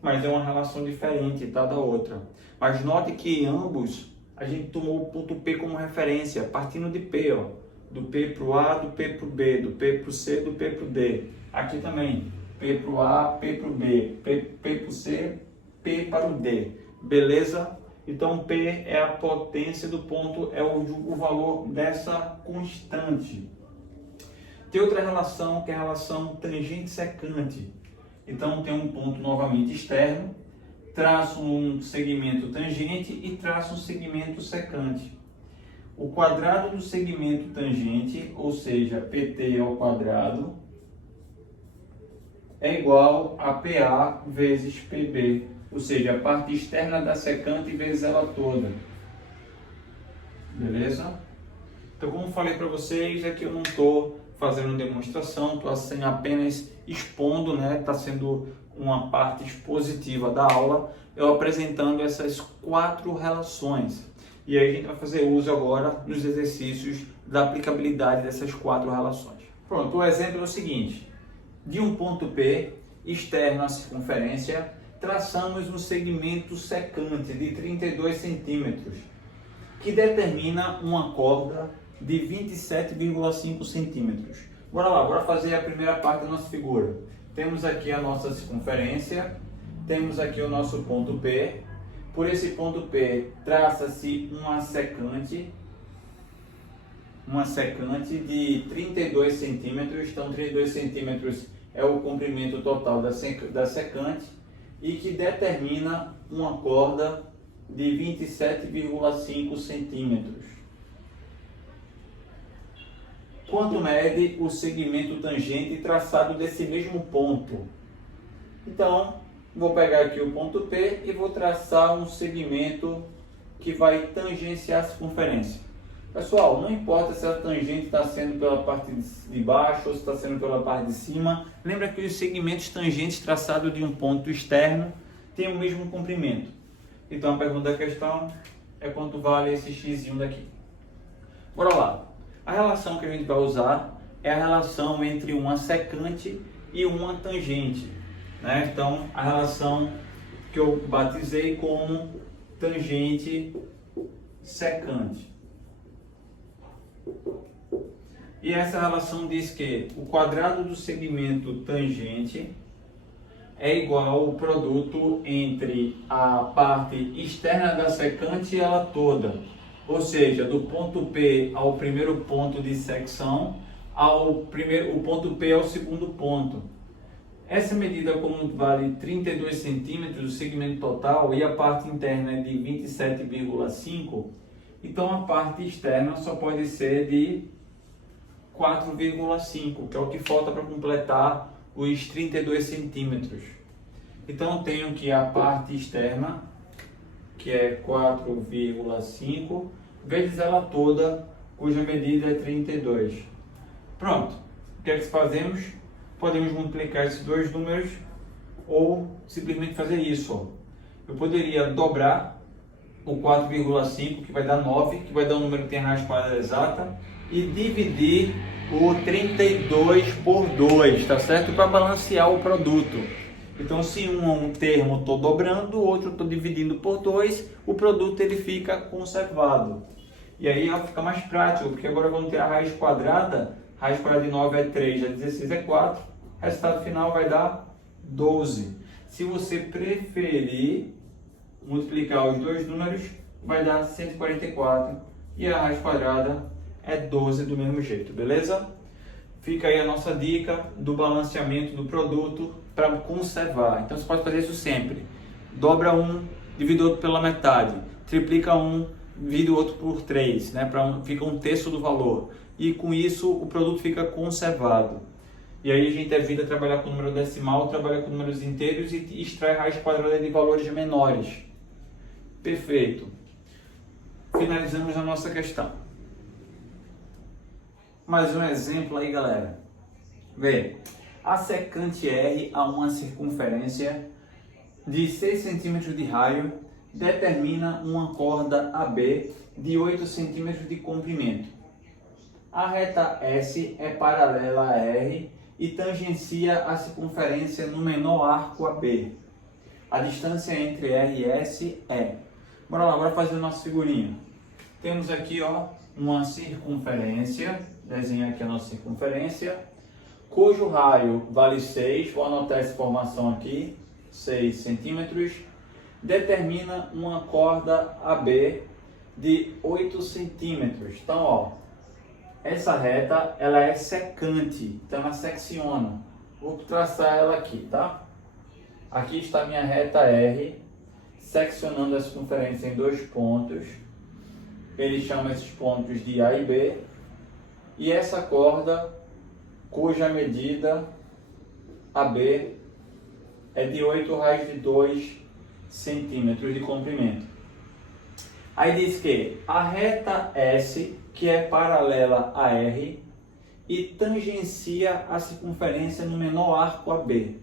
mas é uma relação diferente, tá, da outra. Mas note que em ambos a gente tomou o ponto P como referência, partindo de P, ó, do P para o A, do P para o B, do P para o C, do P para o D. Aqui também, P para o A, P para o B, P para o C, P para o D. Beleza? Então, P é a potência do ponto, é o valor dessa constante. Tem outra relação, que é a relação tangente-secante. Então, tem um ponto novamente externo, traço um segmento tangente e traço um segmento secante. O quadrado do segmento tangente, ou seja, PT ao quadrado, é igual a PA vezes PB, ou seja, a parte externa da secante vezes ela toda. Beleza? Então, como falei para vocês, aqui eu não estou fazendo demonstração, estou assim, apenas expondo, né? Está sendo uma parte expositiva da aula, eu apresentando essas quatro relações. E aí a gente vai fazer uso agora nos exercícios da aplicabilidade dessas quatro relações. Pronto, o exemplo é o seguinte: de um ponto P externo à circunferência, traçamos um segmento secante de 32 centímetros, que determina uma corda de 27,5 centímetros. Bora lá, bora fazer a primeira parte da nossa figura. Temos aqui a nossa circunferência, temos aqui o nosso ponto P. Por esse ponto P traça-se uma secante de 32 centímetros. Então 32 centímetros é o comprimento total da secante e que determina uma corda de 27,5 centímetros. Quanto mede o segmento tangente traçado desse mesmo ponto? Então, vou pegar aqui o ponto P e vou traçar um segmento que vai tangenciar a circunferência. Pessoal, não importa se a tangente está sendo pela parte de baixo ou se está sendo pela parte de cima. Lembra que os segmentos tangentes traçados de um ponto externo têm o mesmo comprimento. Então a pergunta da questão é quanto vale esse x daqui. Bora lá. A relação que a gente vai usar é a relação entre uma secante e uma tangente, né? Então a relação que eu batizei como tangente secante. E essa relação diz que o quadrado do segmento tangente é igual ao produto entre a parte externa da secante e ela toda. Ou seja, do ponto P ao primeiro ponto de secção, o ponto P ao segundo ponto. Essa medida, como vale 32 centímetros, o segmento total, e a parte interna é de 27,5, então a parte externa só pode ser de 4,5, que é o que falta para completar os 32 centímetros. Então eu tenho que a parte externa, que é 4,5, vezes ela toda, cuja medida é 32. Pronto. O que é que fazemos? Podemos multiplicar esses dois números ou simplesmente fazer isso. Ó. Eu poderia dobrar o 4,5, que vai dar 9, que vai dar um número que tem raiz quadrada exata, e dividir o 32 por 2, tá certo? Para balancear o produto. Então, se um termo estou dobrando, o outro estou dividindo por 2, o produto ele fica conservado. E aí fica mais prático, porque agora vamos ter a raiz quadrada de 9 é 3, a 16 é 4, o resultado final vai dar 12. Se você preferir multiplicar os dois números, vai dar 144, e a raiz quadrada é 12 do mesmo jeito, beleza? Fica aí a nossa dica do balanceamento do produto para conservar. Então você pode fazer isso sempre. Dobra um, divide o outro pela metade. Triplica um, divide o outro por 3, né? Fica um terço do valor. E com isso o produto fica conservado. E aí a gente evita trabalhar com número decimal, trabalha com números inteiros e extrai raiz quadrada de valores menores. Perfeito. Finalizamos a nossa questão. Mais um exemplo aí, galera. Vê, a secante R a uma circunferência de 6 cm de raio determina uma corda AB de 8 cm de comprimento. A reta S é paralela a R e tangencia a circunferência no menor arco AB. A distância entre R e S é... Bora lá, bora fazer a nossa figurinha. Temos aqui, ó, uma circunferência, desenha aqui a nossa circunferência, cujo raio vale 6, vou anotar essa informação aqui, 6 centímetros, determina uma corda AB de 8 centímetros. Então, ó, essa reta, ela é secante, então ela secciona. Vou traçar ela aqui, tá? Aqui está a minha reta R, seccionando a circunferência em dois pontos. Ele chama esses pontos de A e B. E essa corda, cuja medida AB é de 8 raios de 2 centímetros de comprimento. Aí diz que a reta S, que é paralela a R, e tangencia a circunferência no menor arco AB.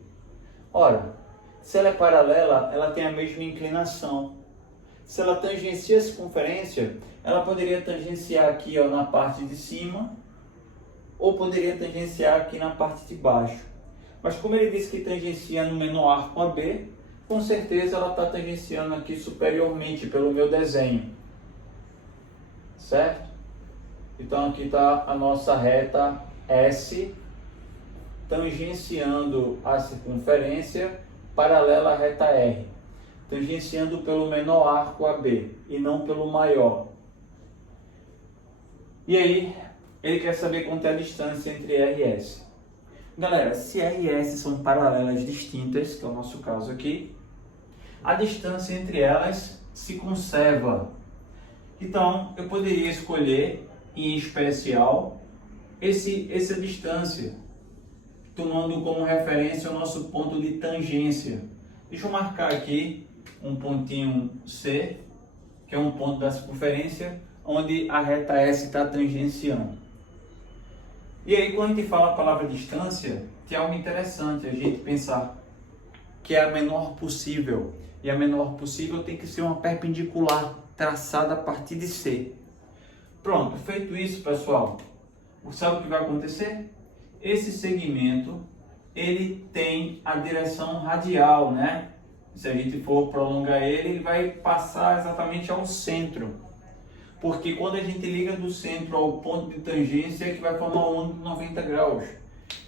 Ora, se ela é paralela, ela tem a mesma inclinação. Se ela tangencia a circunferência, ela poderia tangenciar aqui, ó, na parte de cima, ou poderia tangenciar aqui na parte de baixo. Mas como ele disse que tangencia no menor arco AB, Com certeza ela está tangenciando aqui superiormente pelo meu desenho, certo? Então aqui está a nossa reta S tangenciando a circunferência paralela à reta R, tangenciando pelo menor arco AB e não pelo maior. E aí, ele quer saber quanto é a distância entre R e S. Galera, se R e S são paralelas distintas, que é o nosso caso aqui, a distância entre elas se conserva. Então, eu poderia escolher, em especial, essa distância, tomando como referência o nosso ponto de tangência. Deixa eu marcar aqui um pontinho C, que é um ponto da circunferência, onde a reta S está tangenciando. E aí, quando a gente fala a palavra distância, tem algo interessante a gente pensar, que é a menor possível. E a menor possível tem que ser uma perpendicular, traçada a partir de C. Pronto, feito isso, pessoal, sabe o que vai acontecer? Esse segmento, ele tem a direção radial, né? Se a gente for prolongar ele vai passar exatamente ao centro. Porque quando a gente liga do centro ao ponto de tangência, é que vai formar um ângulo de 90 graus.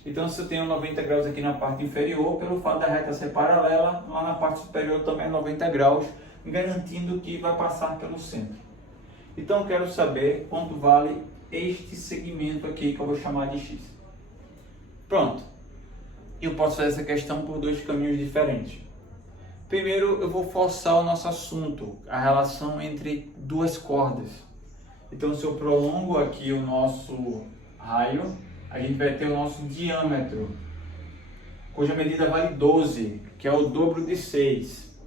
Então, se eu tenho 90 graus aqui na parte inferior, pelo fato da reta ser paralela, lá na parte superior também é 90 graus, garantindo que vai passar pelo centro. Então, eu quero saber quanto vale este segmento aqui, que eu vou chamar de X. Pronto. Eu posso fazer essa questão por dois caminhos diferentes. Primeiro, eu vou forçar o nosso assunto, a relação entre duas cordas. Então, se eu prolongo aqui o nosso raio, a gente vai ter o nosso diâmetro, cuja medida vale 12, que é o dobro de 6.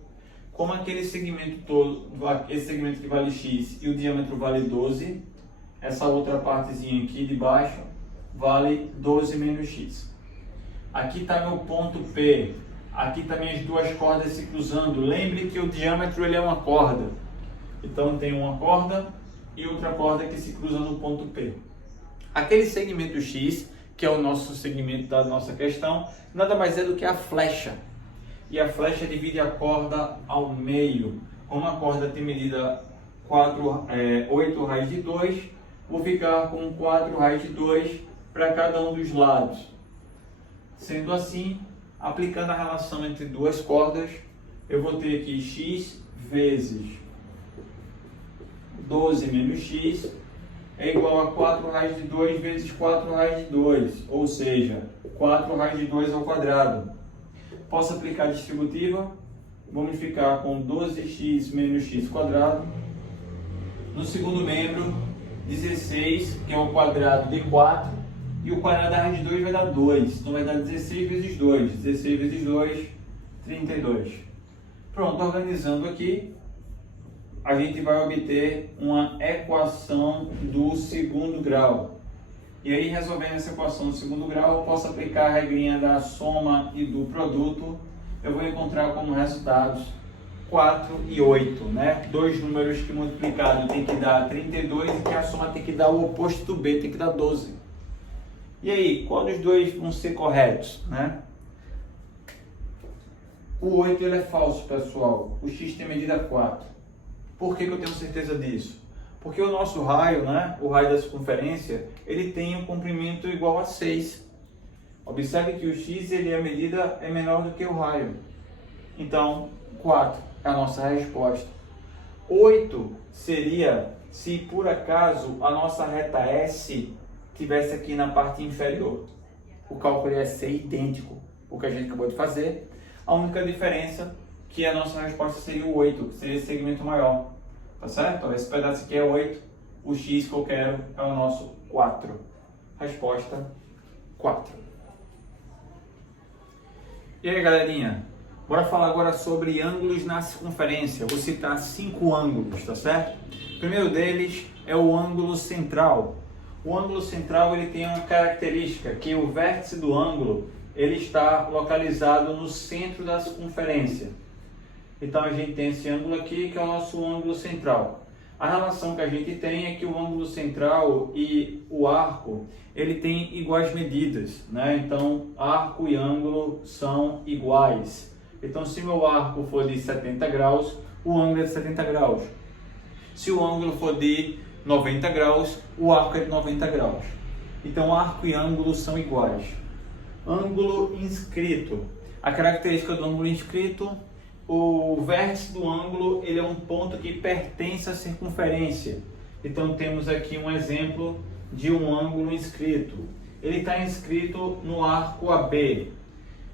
Como aquele segmento todo, esse segmento que vale X e o diâmetro vale 12, essa outra partezinha aqui de baixo vale 12 menos X. Aqui está meu ponto P. Aqui também as duas cordas se cruzando. Lembre que o diâmetro ele é uma corda. Então tem uma corda e outra corda que se cruza no ponto P. Aquele segmento X, que é o nosso segmento da nossa questão, nada mais é do que a flecha. E a flecha divide a corda ao meio. Como a corda tem medida 8 raios de 2, vou ficar com 4 raios de 2 para cada um dos lados. Sendo assim, aplicando a relação entre duas cordas, eu vou ter aqui x vezes 12 menos x é igual a 4 raios de 2 vezes 4 raios de 2, ou seja, 4 raios de 2 ao quadrado. Posso aplicar a distributiva, vamos ficar com 12x menos x quadrado. No segundo membro, 16, que é o quadrado de 4, e o quadrado da raiz de 2 vai dar 2, então vai dar 16 vezes 2, 16 vezes 2, 32. Pronto, organizando aqui, a gente vai obter uma equação do segundo grau. E aí, resolvendo essa equação do segundo grau, eu posso aplicar a regrinha da soma e do produto. Eu vou encontrar como resultados 4 e 8, né? Dois números que multiplicado tem que dar 32 e que a soma tem que dar o oposto do B, tem que dar 12. E aí, qual dos dois vão ser corretos, né? O 8 ele é falso, pessoal. O x tem medida 4. Por que eu tenho certeza disso? Porque o nosso raio, né, o raio da circunferência, ele tem um comprimento igual a 6. Observe que o x, a medida é menor do que o raio. Então, 4 é a nossa resposta. 8 seria se por acaso a nossa reta S tivesse aqui na parte inferior. O cálculo ia ser idêntico ao que a gente acabou de fazer. A única diferença é que a nossa resposta seria o 8, que seria esse segmento maior. Tá certo? Então, esse pedaço aqui é 8, o x que eu quero é o nosso 4. Resposta 4. E aí, galerinha? Bora falar agora sobre ângulos na circunferência. Vou citar 5 ângulos, tá certo? O primeiro deles é o ângulo central. O ângulo central ele tem uma característica, que o vértice do ângulo ele está localizado no centro da circunferência. Então a gente tem esse ângulo aqui que é o nosso ângulo central. A relação que a gente tem é que o ângulo central e o arco ele tem iguais medidas, né? Então arco e ângulo são iguais. Então, se meu arco for de 70 graus, o ângulo é de 70 graus. Se o ângulo for de 90 graus, o arco é de 90 graus. Então, arco e ângulo são iguais. Ângulo inscrito. A característica do ângulo inscrito, o vértice do ângulo ele é um ponto que pertence à circunferência. Então, temos aqui um exemplo de um ângulo inscrito. Ele está inscrito no arco AB.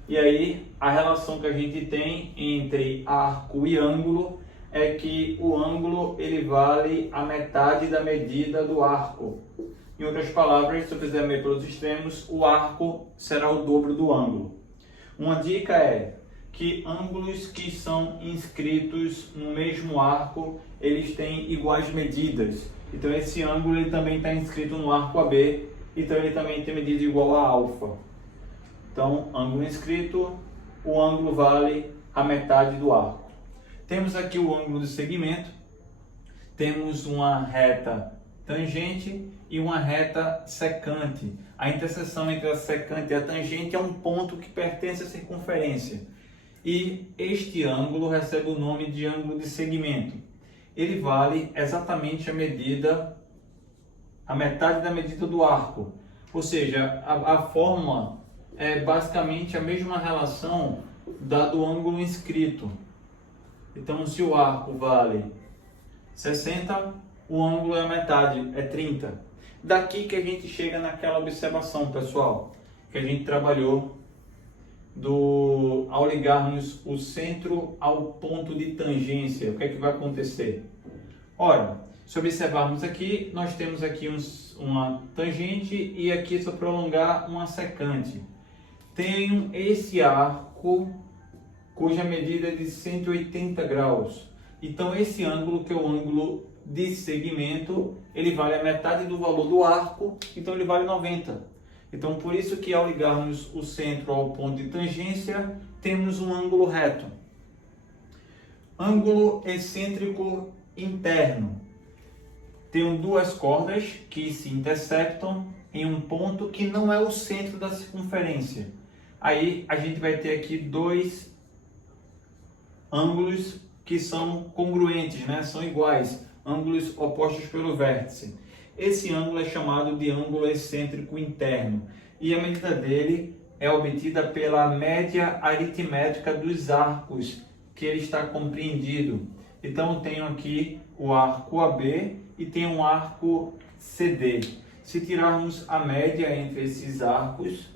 E aí, a relação que a gente tem entre arco e ângulo é que o ângulo ele vale a metade da medida do arco. Em outras palavras, se eu fizer meio pelos extremos, o arco será o dobro do ângulo. Uma dica é que ângulos que são inscritos no mesmo arco, eles têm iguais medidas. Então esse ângulo ele também está inscrito no arco AB, então ele também tem medida igual a alfa. Então, ângulo inscrito, o ângulo vale a metade do arco. Temos aqui o ângulo de segmento, temos uma reta tangente e uma reta secante. A interseção entre a secante e a tangente é um ponto que pertence à circunferência. E este ângulo recebe o nome de ângulo de segmento. Ele vale exatamente a metade da medida do arco. Ou seja, a forma é basicamente a mesma relação da do ângulo inscrito. Então, se o arco vale 60, o ângulo é a metade, é 30. Daqui que a gente chega naquela observação, pessoal, que a gente trabalhou ao ligarmos o centro ao ponto de tangência. O que é que vai acontecer? Ora, se observarmos aqui, nós temos aqui uma tangente e aqui, se eu prolongar, uma secante. Tenho esse arco cuja medida é de 180 graus. Então, esse ângulo, que é o ângulo de segmento, ele vale a metade do valor do arco, então ele vale 90. Então, por isso que ao ligarmos o centro ao ponto de tangência, temos um ângulo reto. Ângulo excêntrico interno. Tenho duas cordas que se interceptam em um ponto que não é o centro da circunferência. Aí a gente vai ter aqui dois ângulos que são congruentes, né? São iguais, ângulos opostos pelo vértice. Esse ângulo é chamado de ângulo excêntrico interno e a medida dele é obtida pela média aritmética dos arcos que ele está compreendido. Então eu tenho aqui o arco AB e tenho um arco CD. Se tirarmos a média entre esses arcos,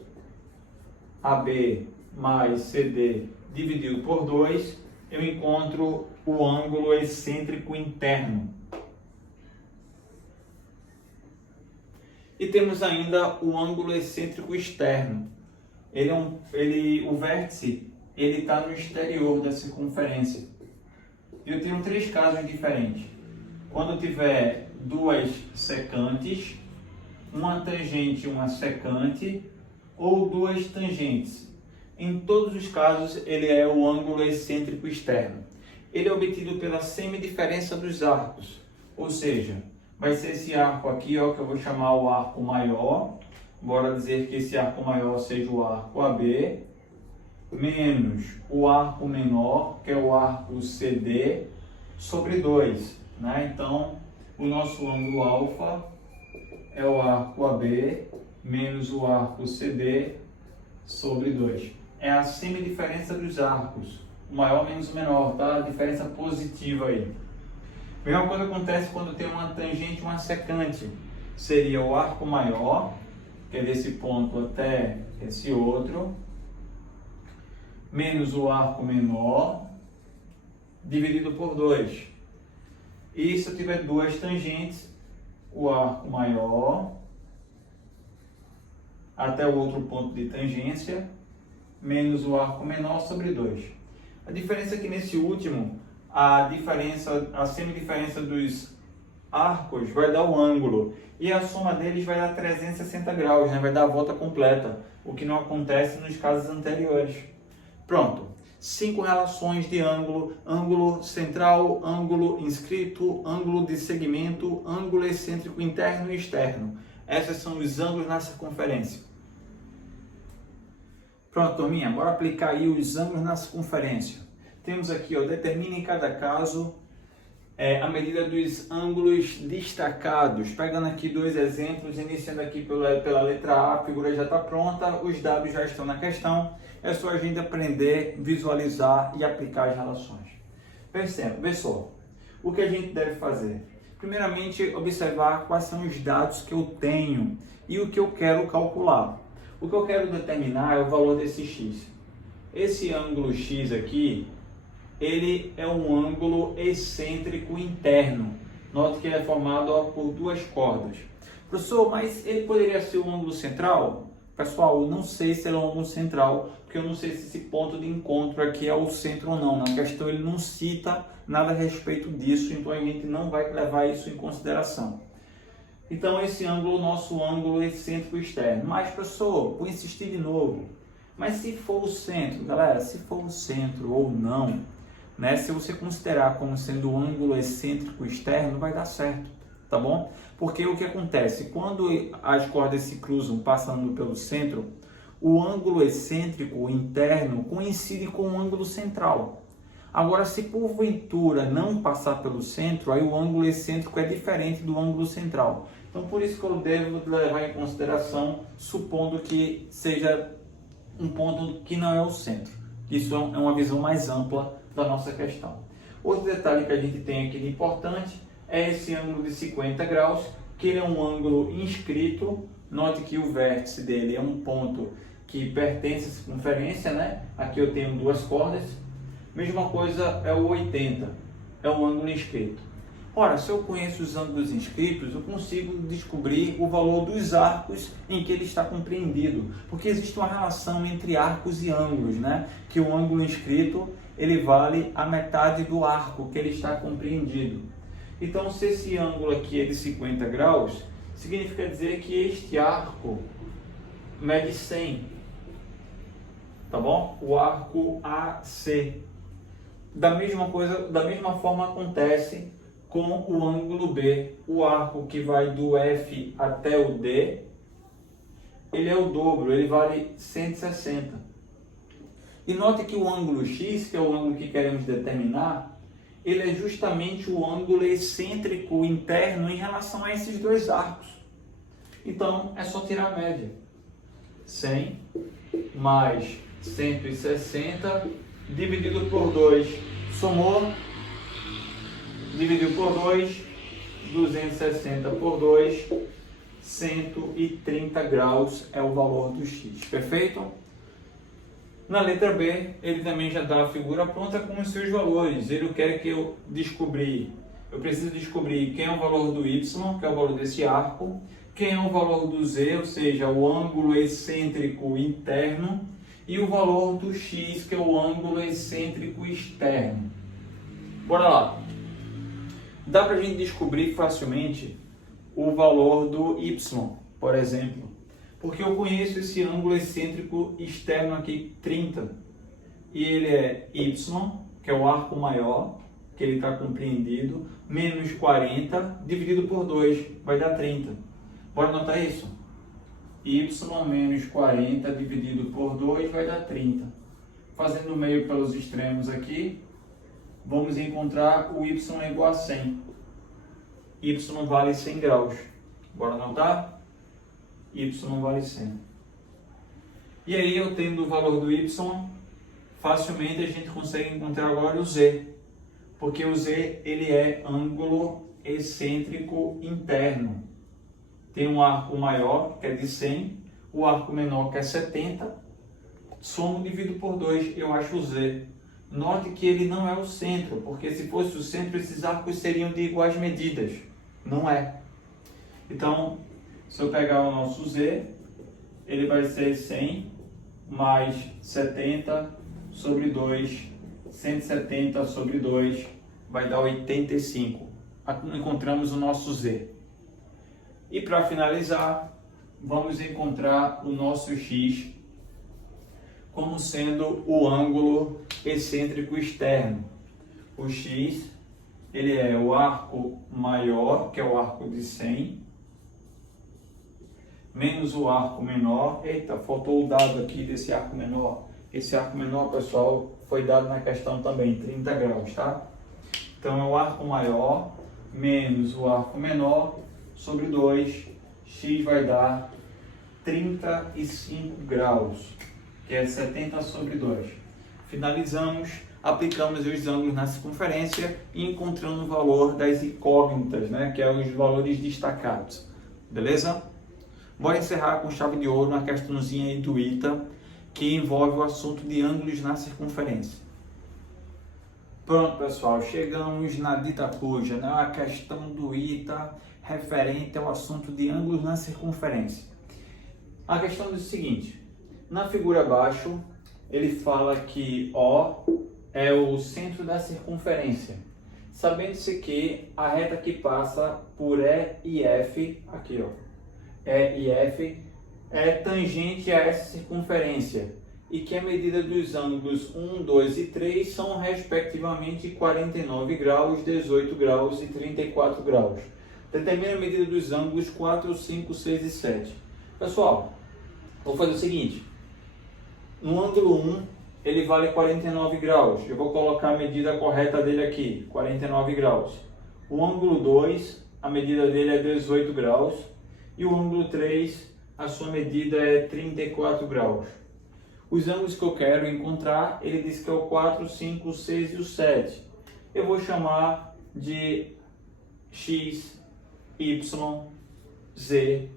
AB mais CD dividido por 2, eu encontro o ângulo excêntrico interno. E temos ainda o ângulo excêntrico externo. O vértice está no exterior da circunferência. Eu tenho três casos diferentes. Quando eu tiver duas secantes, uma tangente e uma secante, ou duas tangentes. Em todos os casos, ele é o ângulo excêntrico externo. Ele é obtido pela semidiferença dos arcos, ou seja, vai ser esse arco aqui, ó, que eu vou chamar o arco maior. Bora dizer que esse arco maior seja o arco AB, menos o arco menor, que é o arco CD, sobre 2. Né? Então, o nosso ângulo alfa é o arco AB, menos o arco CD, sobre 2. É a semidiferença dos arcos, o maior menos o menor, tá? A diferença positiva aí. A mesma coisa acontece quando tem uma tangente e uma secante. Seria o arco maior, que é desse ponto até esse outro, menos o arco menor, dividido por 2. E se eu tiver duas tangentes, o arco maior até o outro ponto de tangência, menos o arco menor sobre 2. A diferença é que nesse último, a semidiferença dos arcos vai dar o ângulo e a soma deles vai dar 360 graus, né? Vai dar a volta completa, o que não acontece nos casos anteriores. Pronto, 5 relações de ângulo: ângulo central, ângulo inscrito, ângulo de segmento, ângulo excêntrico interno e externo. Esses são os ângulos na circunferência. Pronto, turminha, bora aplicar aí os ângulos na circunferência. Temos aqui, ó, determine em cada caso a medida dos ângulos destacados. Pegando aqui dois exemplos, iniciando aqui pela letra A, a figura já está pronta, os dados já estão na questão. É só a gente aprender, visualizar e aplicar as relações. Perceba, pessoal, o que a gente deve fazer? Primeiramente, observar quais são os dados que eu tenho e o que eu quero calcular. O que eu quero determinar é o valor desse x. Esse ângulo x aqui, ele é um ângulo excêntrico interno. Note que ele é formado por duas cordas. Professor, mas ele poderia ser um ângulo central? Pessoal, eu não sei se ele é um ângulo central, porque eu não sei se esse ponto de encontro aqui é o centro ou não. Na questão ele não cita nada a respeito disso, então a gente não vai levar isso em consideração. Então esse ângulo, nosso ângulo excêntrico externo. Mas professor, vou insistir de novo. Mas se for o centro, galera, se for o centro ou não, né? Se você considerar como sendo o ângulo excêntrico externo, vai dar certo, tá bom? Porque o que acontece? Quando as cordas se cruzam passando pelo centro, o ângulo excêntrico interno coincide com o ângulo central. Agora, se porventura não passar pelo centro, aí o ângulo excêntrico é diferente do ângulo central. Então, por isso que eu devo levar em consideração, supondo que seja um ponto que não é o centro. Isso é uma visão mais ampla da nossa questão. Outro detalhe que a gente tem aqui de importante é esse ângulo de 50 graus, que ele é um ângulo inscrito. Note que o vértice dele é um ponto que pertence à circunferência, né? Aqui eu tenho duas cordas. Mesma coisa é o 80, é um ângulo inscrito. Ora, se eu conheço os ângulos inscritos, eu consigo descobrir o valor dos arcos em que ele está compreendido, porque existe uma relação entre arcos e ângulos, né? Que o ângulo inscrito ele vale a metade do arco que ele está compreendido. Então, se esse ângulo aqui é de 50 graus, significa dizer que este arco mede 100, tá bom? O arco AC. Da mesma forma acontece com o ângulo B. O arco que vai do F até o D, ele é o dobro, ele vale 160. E note que o ângulo X, que é o ângulo que queremos determinar, ele é justamente o ângulo excêntrico interno em relação a esses dois arcos. Então, é só tirar a média. 100 mais 160 dividido por 2. Somou, dividiu por 2, 260 por 2, 130 graus é o valor do x. Perfeito? Na letra B, ele também já dá a figura pronta com os seus valores. Ele quer que eu preciso descobrir quem é o valor do y, que é o valor desse arco, quem é o valor do z, ou seja, o ângulo excêntrico interno, e o valor do x, que é o ângulo excêntrico externo. Bora lá. Dá para a gente descobrir facilmente o valor do y, por exemplo, porque eu conheço esse ângulo excêntrico externo aqui, 30, e ele é y, que é o arco maior, que ele está compreendido, menos 40, dividido por 2, vai dar 30. Bora anotar isso? Y menos 40 dividido por 2 vai dar 30. Fazendo o meio pelos extremos aqui, vamos encontrar o y é igual a 100. Y vale 100 graus. Bora anotar? Y vale 100. E aí, eu tendo o valor do y, facilmente a gente consegue encontrar agora o z. Porque o z ele é ângulo excêntrico interno. Tem um arco maior, que é de 100, o arco menor, que é 70. Somo dividido por 2, eu acho o z. Note que ele não é o centro, porque se fosse o centro, esses arcos seriam de iguais medidas. Não é. Então, se eu pegar o nosso z, ele vai ser 100 mais 70 sobre 2, 170 sobre 2, vai dar 85. Encontramos o nosso z. E para finalizar, vamos encontrar o nosso x como sendo o ângulo excêntrico externo. O x, ele é o arco maior, que é o arco de 100, menos o arco menor. Eita, faltou o dado aqui desse arco menor. Esse arco menor, pessoal, foi dado na questão também, 30 graus, tá? Então é o arco maior menos o arco menor sobre 2. X vai dar 35 graus, que é 70 sobre 2. Finalizamos, aplicamos os ângulos na circunferência e encontrando o valor das incógnitas, né, que é os valores destacados. Beleza? Bora encerrar com chave de ouro na questãozinha aí do ITA, que envolve o assunto de ângulos na circunferência. Pronto, pessoal, chegamos na dita cuja, né, a questão do ITA referente ao assunto de ângulos na circunferência. A questão é o seguinte: na figura abaixo, ele fala que O é o centro da circunferência, sabendo-se que a reta que passa por E e F, aqui ó, E e F, é tangente a essa circunferência, e que a medida dos ângulos 1, 2 e 3 são respectivamente 49 graus, 18 graus e 34 graus. Determina a medida dos ângulos 4, 5, 6 e 7. Pessoal, vou fazer o seguinte: no ângulo 1, ele vale 49 graus. Eu vou colocar a medida correta dele aqui, 49 graus. O ângulo 2, a medida dele é 18 graus. E o ângulo 3, a sua medida é 34 graus. Os ângulos que eu quero encontrar, ele diz que é o 4, 5, o 6 e o 7. Eu vou chamar de X, Y, Z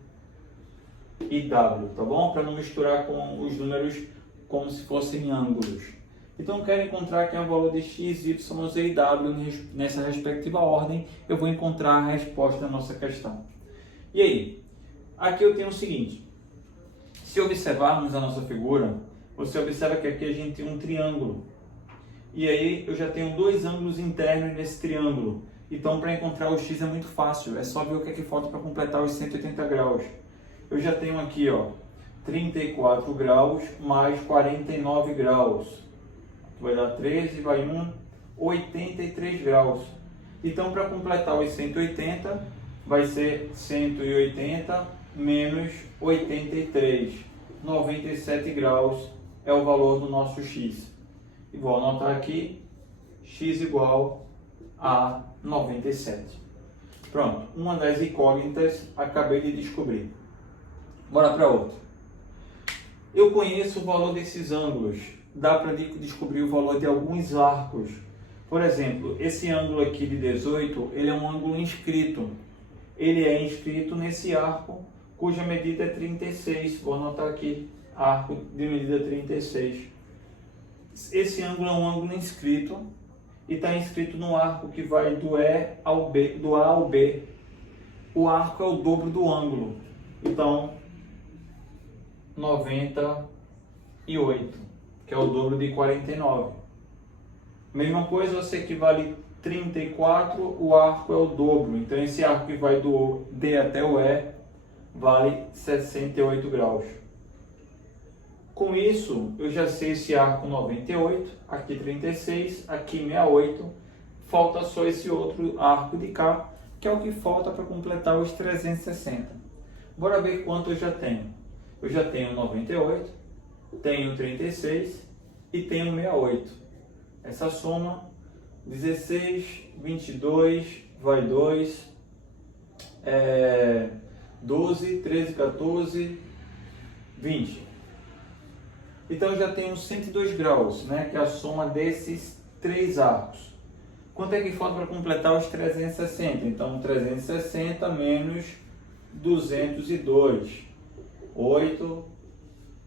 e W, tá bom? Para não misturar com os números como se fossem ângulos. Então eu quero encontrar aqui o valor de X, Y, Z e W nessa respectiva ordem. Eu vou encontrar a resposta da nossa questão. E aí? Aqui eu tenho o seguinte: se observarmos a nossa figura, você observa que aqui a gente tem um triângulo. E aí eu já tenho dois ângulos internos nesse triângulo. Então para encontrar o X é muito fácil. É só ver o que é que falta para completar os 180 graus. Eu já tenho aqui, ó, 34 graus mais 49 graus. Vai dar 13, vai 1, 83 graus. Então para completar os 180, vai ser 180 menos 83. 97 graus é o valor do nosso X. E vou anotar aqui, X igual a 97. Pronto, uma das incógnitas acabei de descobrir. Bora para outra. Eu conheço o valor desses ângulos. Dá para descobrir o valor de alguns arcos. Por exemplo, esse ângulo aqui de 18, ele é um ângulo inscrito. Ele é inscrito nesse arco, cuja medida é 36. Vou anotar aqui, arco de medida 36. Esse ângulo é um ângulo inscrito e está inscrito no arco que vai do E ao B, do A ao B. O arco é o dobro do ângulo. Então, 98, que é o dobro de 49. Mesma coisa, você que vale 34, o arco é o dobro. Então, esse arco que vai do D até o E vale 68 graus. Com isso, eu já sei esse arco 98, aqui 36, aqui 68. Falta só esse outro arco de cá, que é o que falta para completar os 360. Bora ver quanto eu já tenho. Eu já tenho 98, tenho 36 e tenho 68. Essa soma, 16, 22, vai 2, 12, 13, 14, 20. Então eu já tenho 102 graus, né, que é a soma desses três arcos. Quanto é que falta para completar os 360? Então 360 menos 202. 8,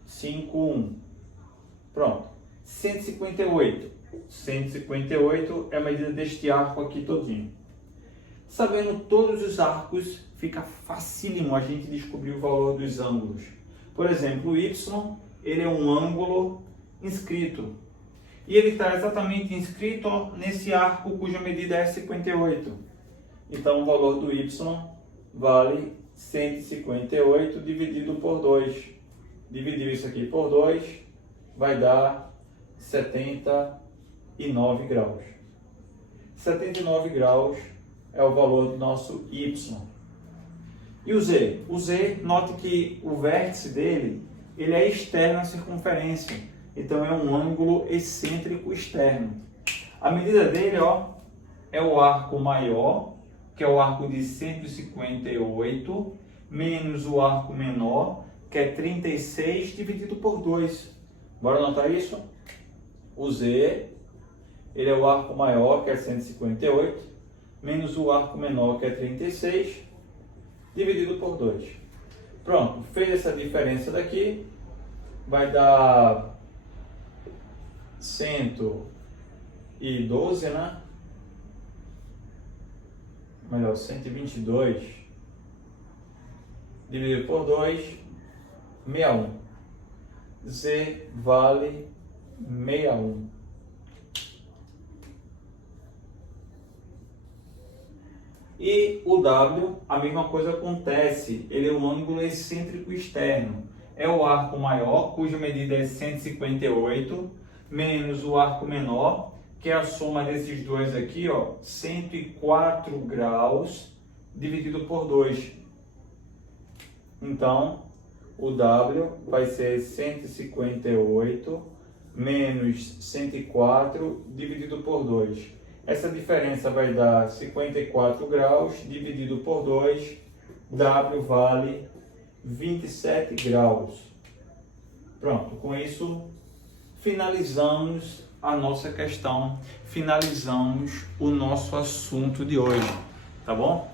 5, 1. Pronto. 158. 158 é a medida deste arco aqui todinho. Sabendo todos os arcos, fica facílimo a gente descobrir o valor dos ângulos. Por exemplo, o Y, ele é um ângulo inscrito. E ele está exatamente inscrito nesse arco cuja medida é 58. Então o valor do Y vale 158 dividido por 2. Dividir isso aqui por 2 vai dar 79 graus. 79 graus é o valor do nosso Y. E o Z? O Z, note que o vértice dele, ele é externo à circunferência. Então é um ângulo excêntrico externo. A medida dele, ó, é o arco maior, que é o arco de 158, menos o arco menor, que é 36, dividido por 2. Bora anotar isso? O Z, ele é o arco maior, que é 158, menos o arco menor, que é 36, dividido por 2. Pronto, fez essa diferença daqui, vai dar 112, né? Melhor, 122 dividido por 2, 61. Z vale 61. E o W, a mesma coisa acontece, ele é um ângulo excêntrico externo. É o arco maior, cuja medida é 158, menos o arco menor, que é a soma desses dois aqui, ó, 104 graus, dividido por 2. Então, o W vai ser 158 menos 104 dividido por 2. Essa diferença vai dar 54 graus dividido por 2. W vale 27 graus. Pronto, com isso finalizamos a nossa questão, finalizamos o nosso assunto de hoje, tá bom?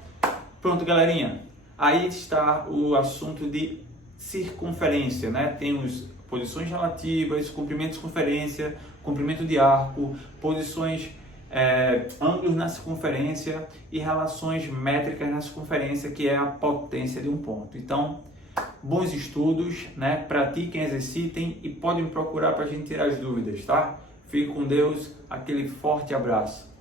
Pronto, galerinha, aí está o assunto de circunferência, né? Temos posições relativas, comprimento de circunferência, comprimento de arco, posições, ângulos na circunferência e relações métricas na circunferência, que é a potência de um ponto. Então, bons estudos, né? Pratiquem, exercitem e podem me procurar para a gente tirar as dúvidas, tá? Fique com Deus, aquele forte abraço.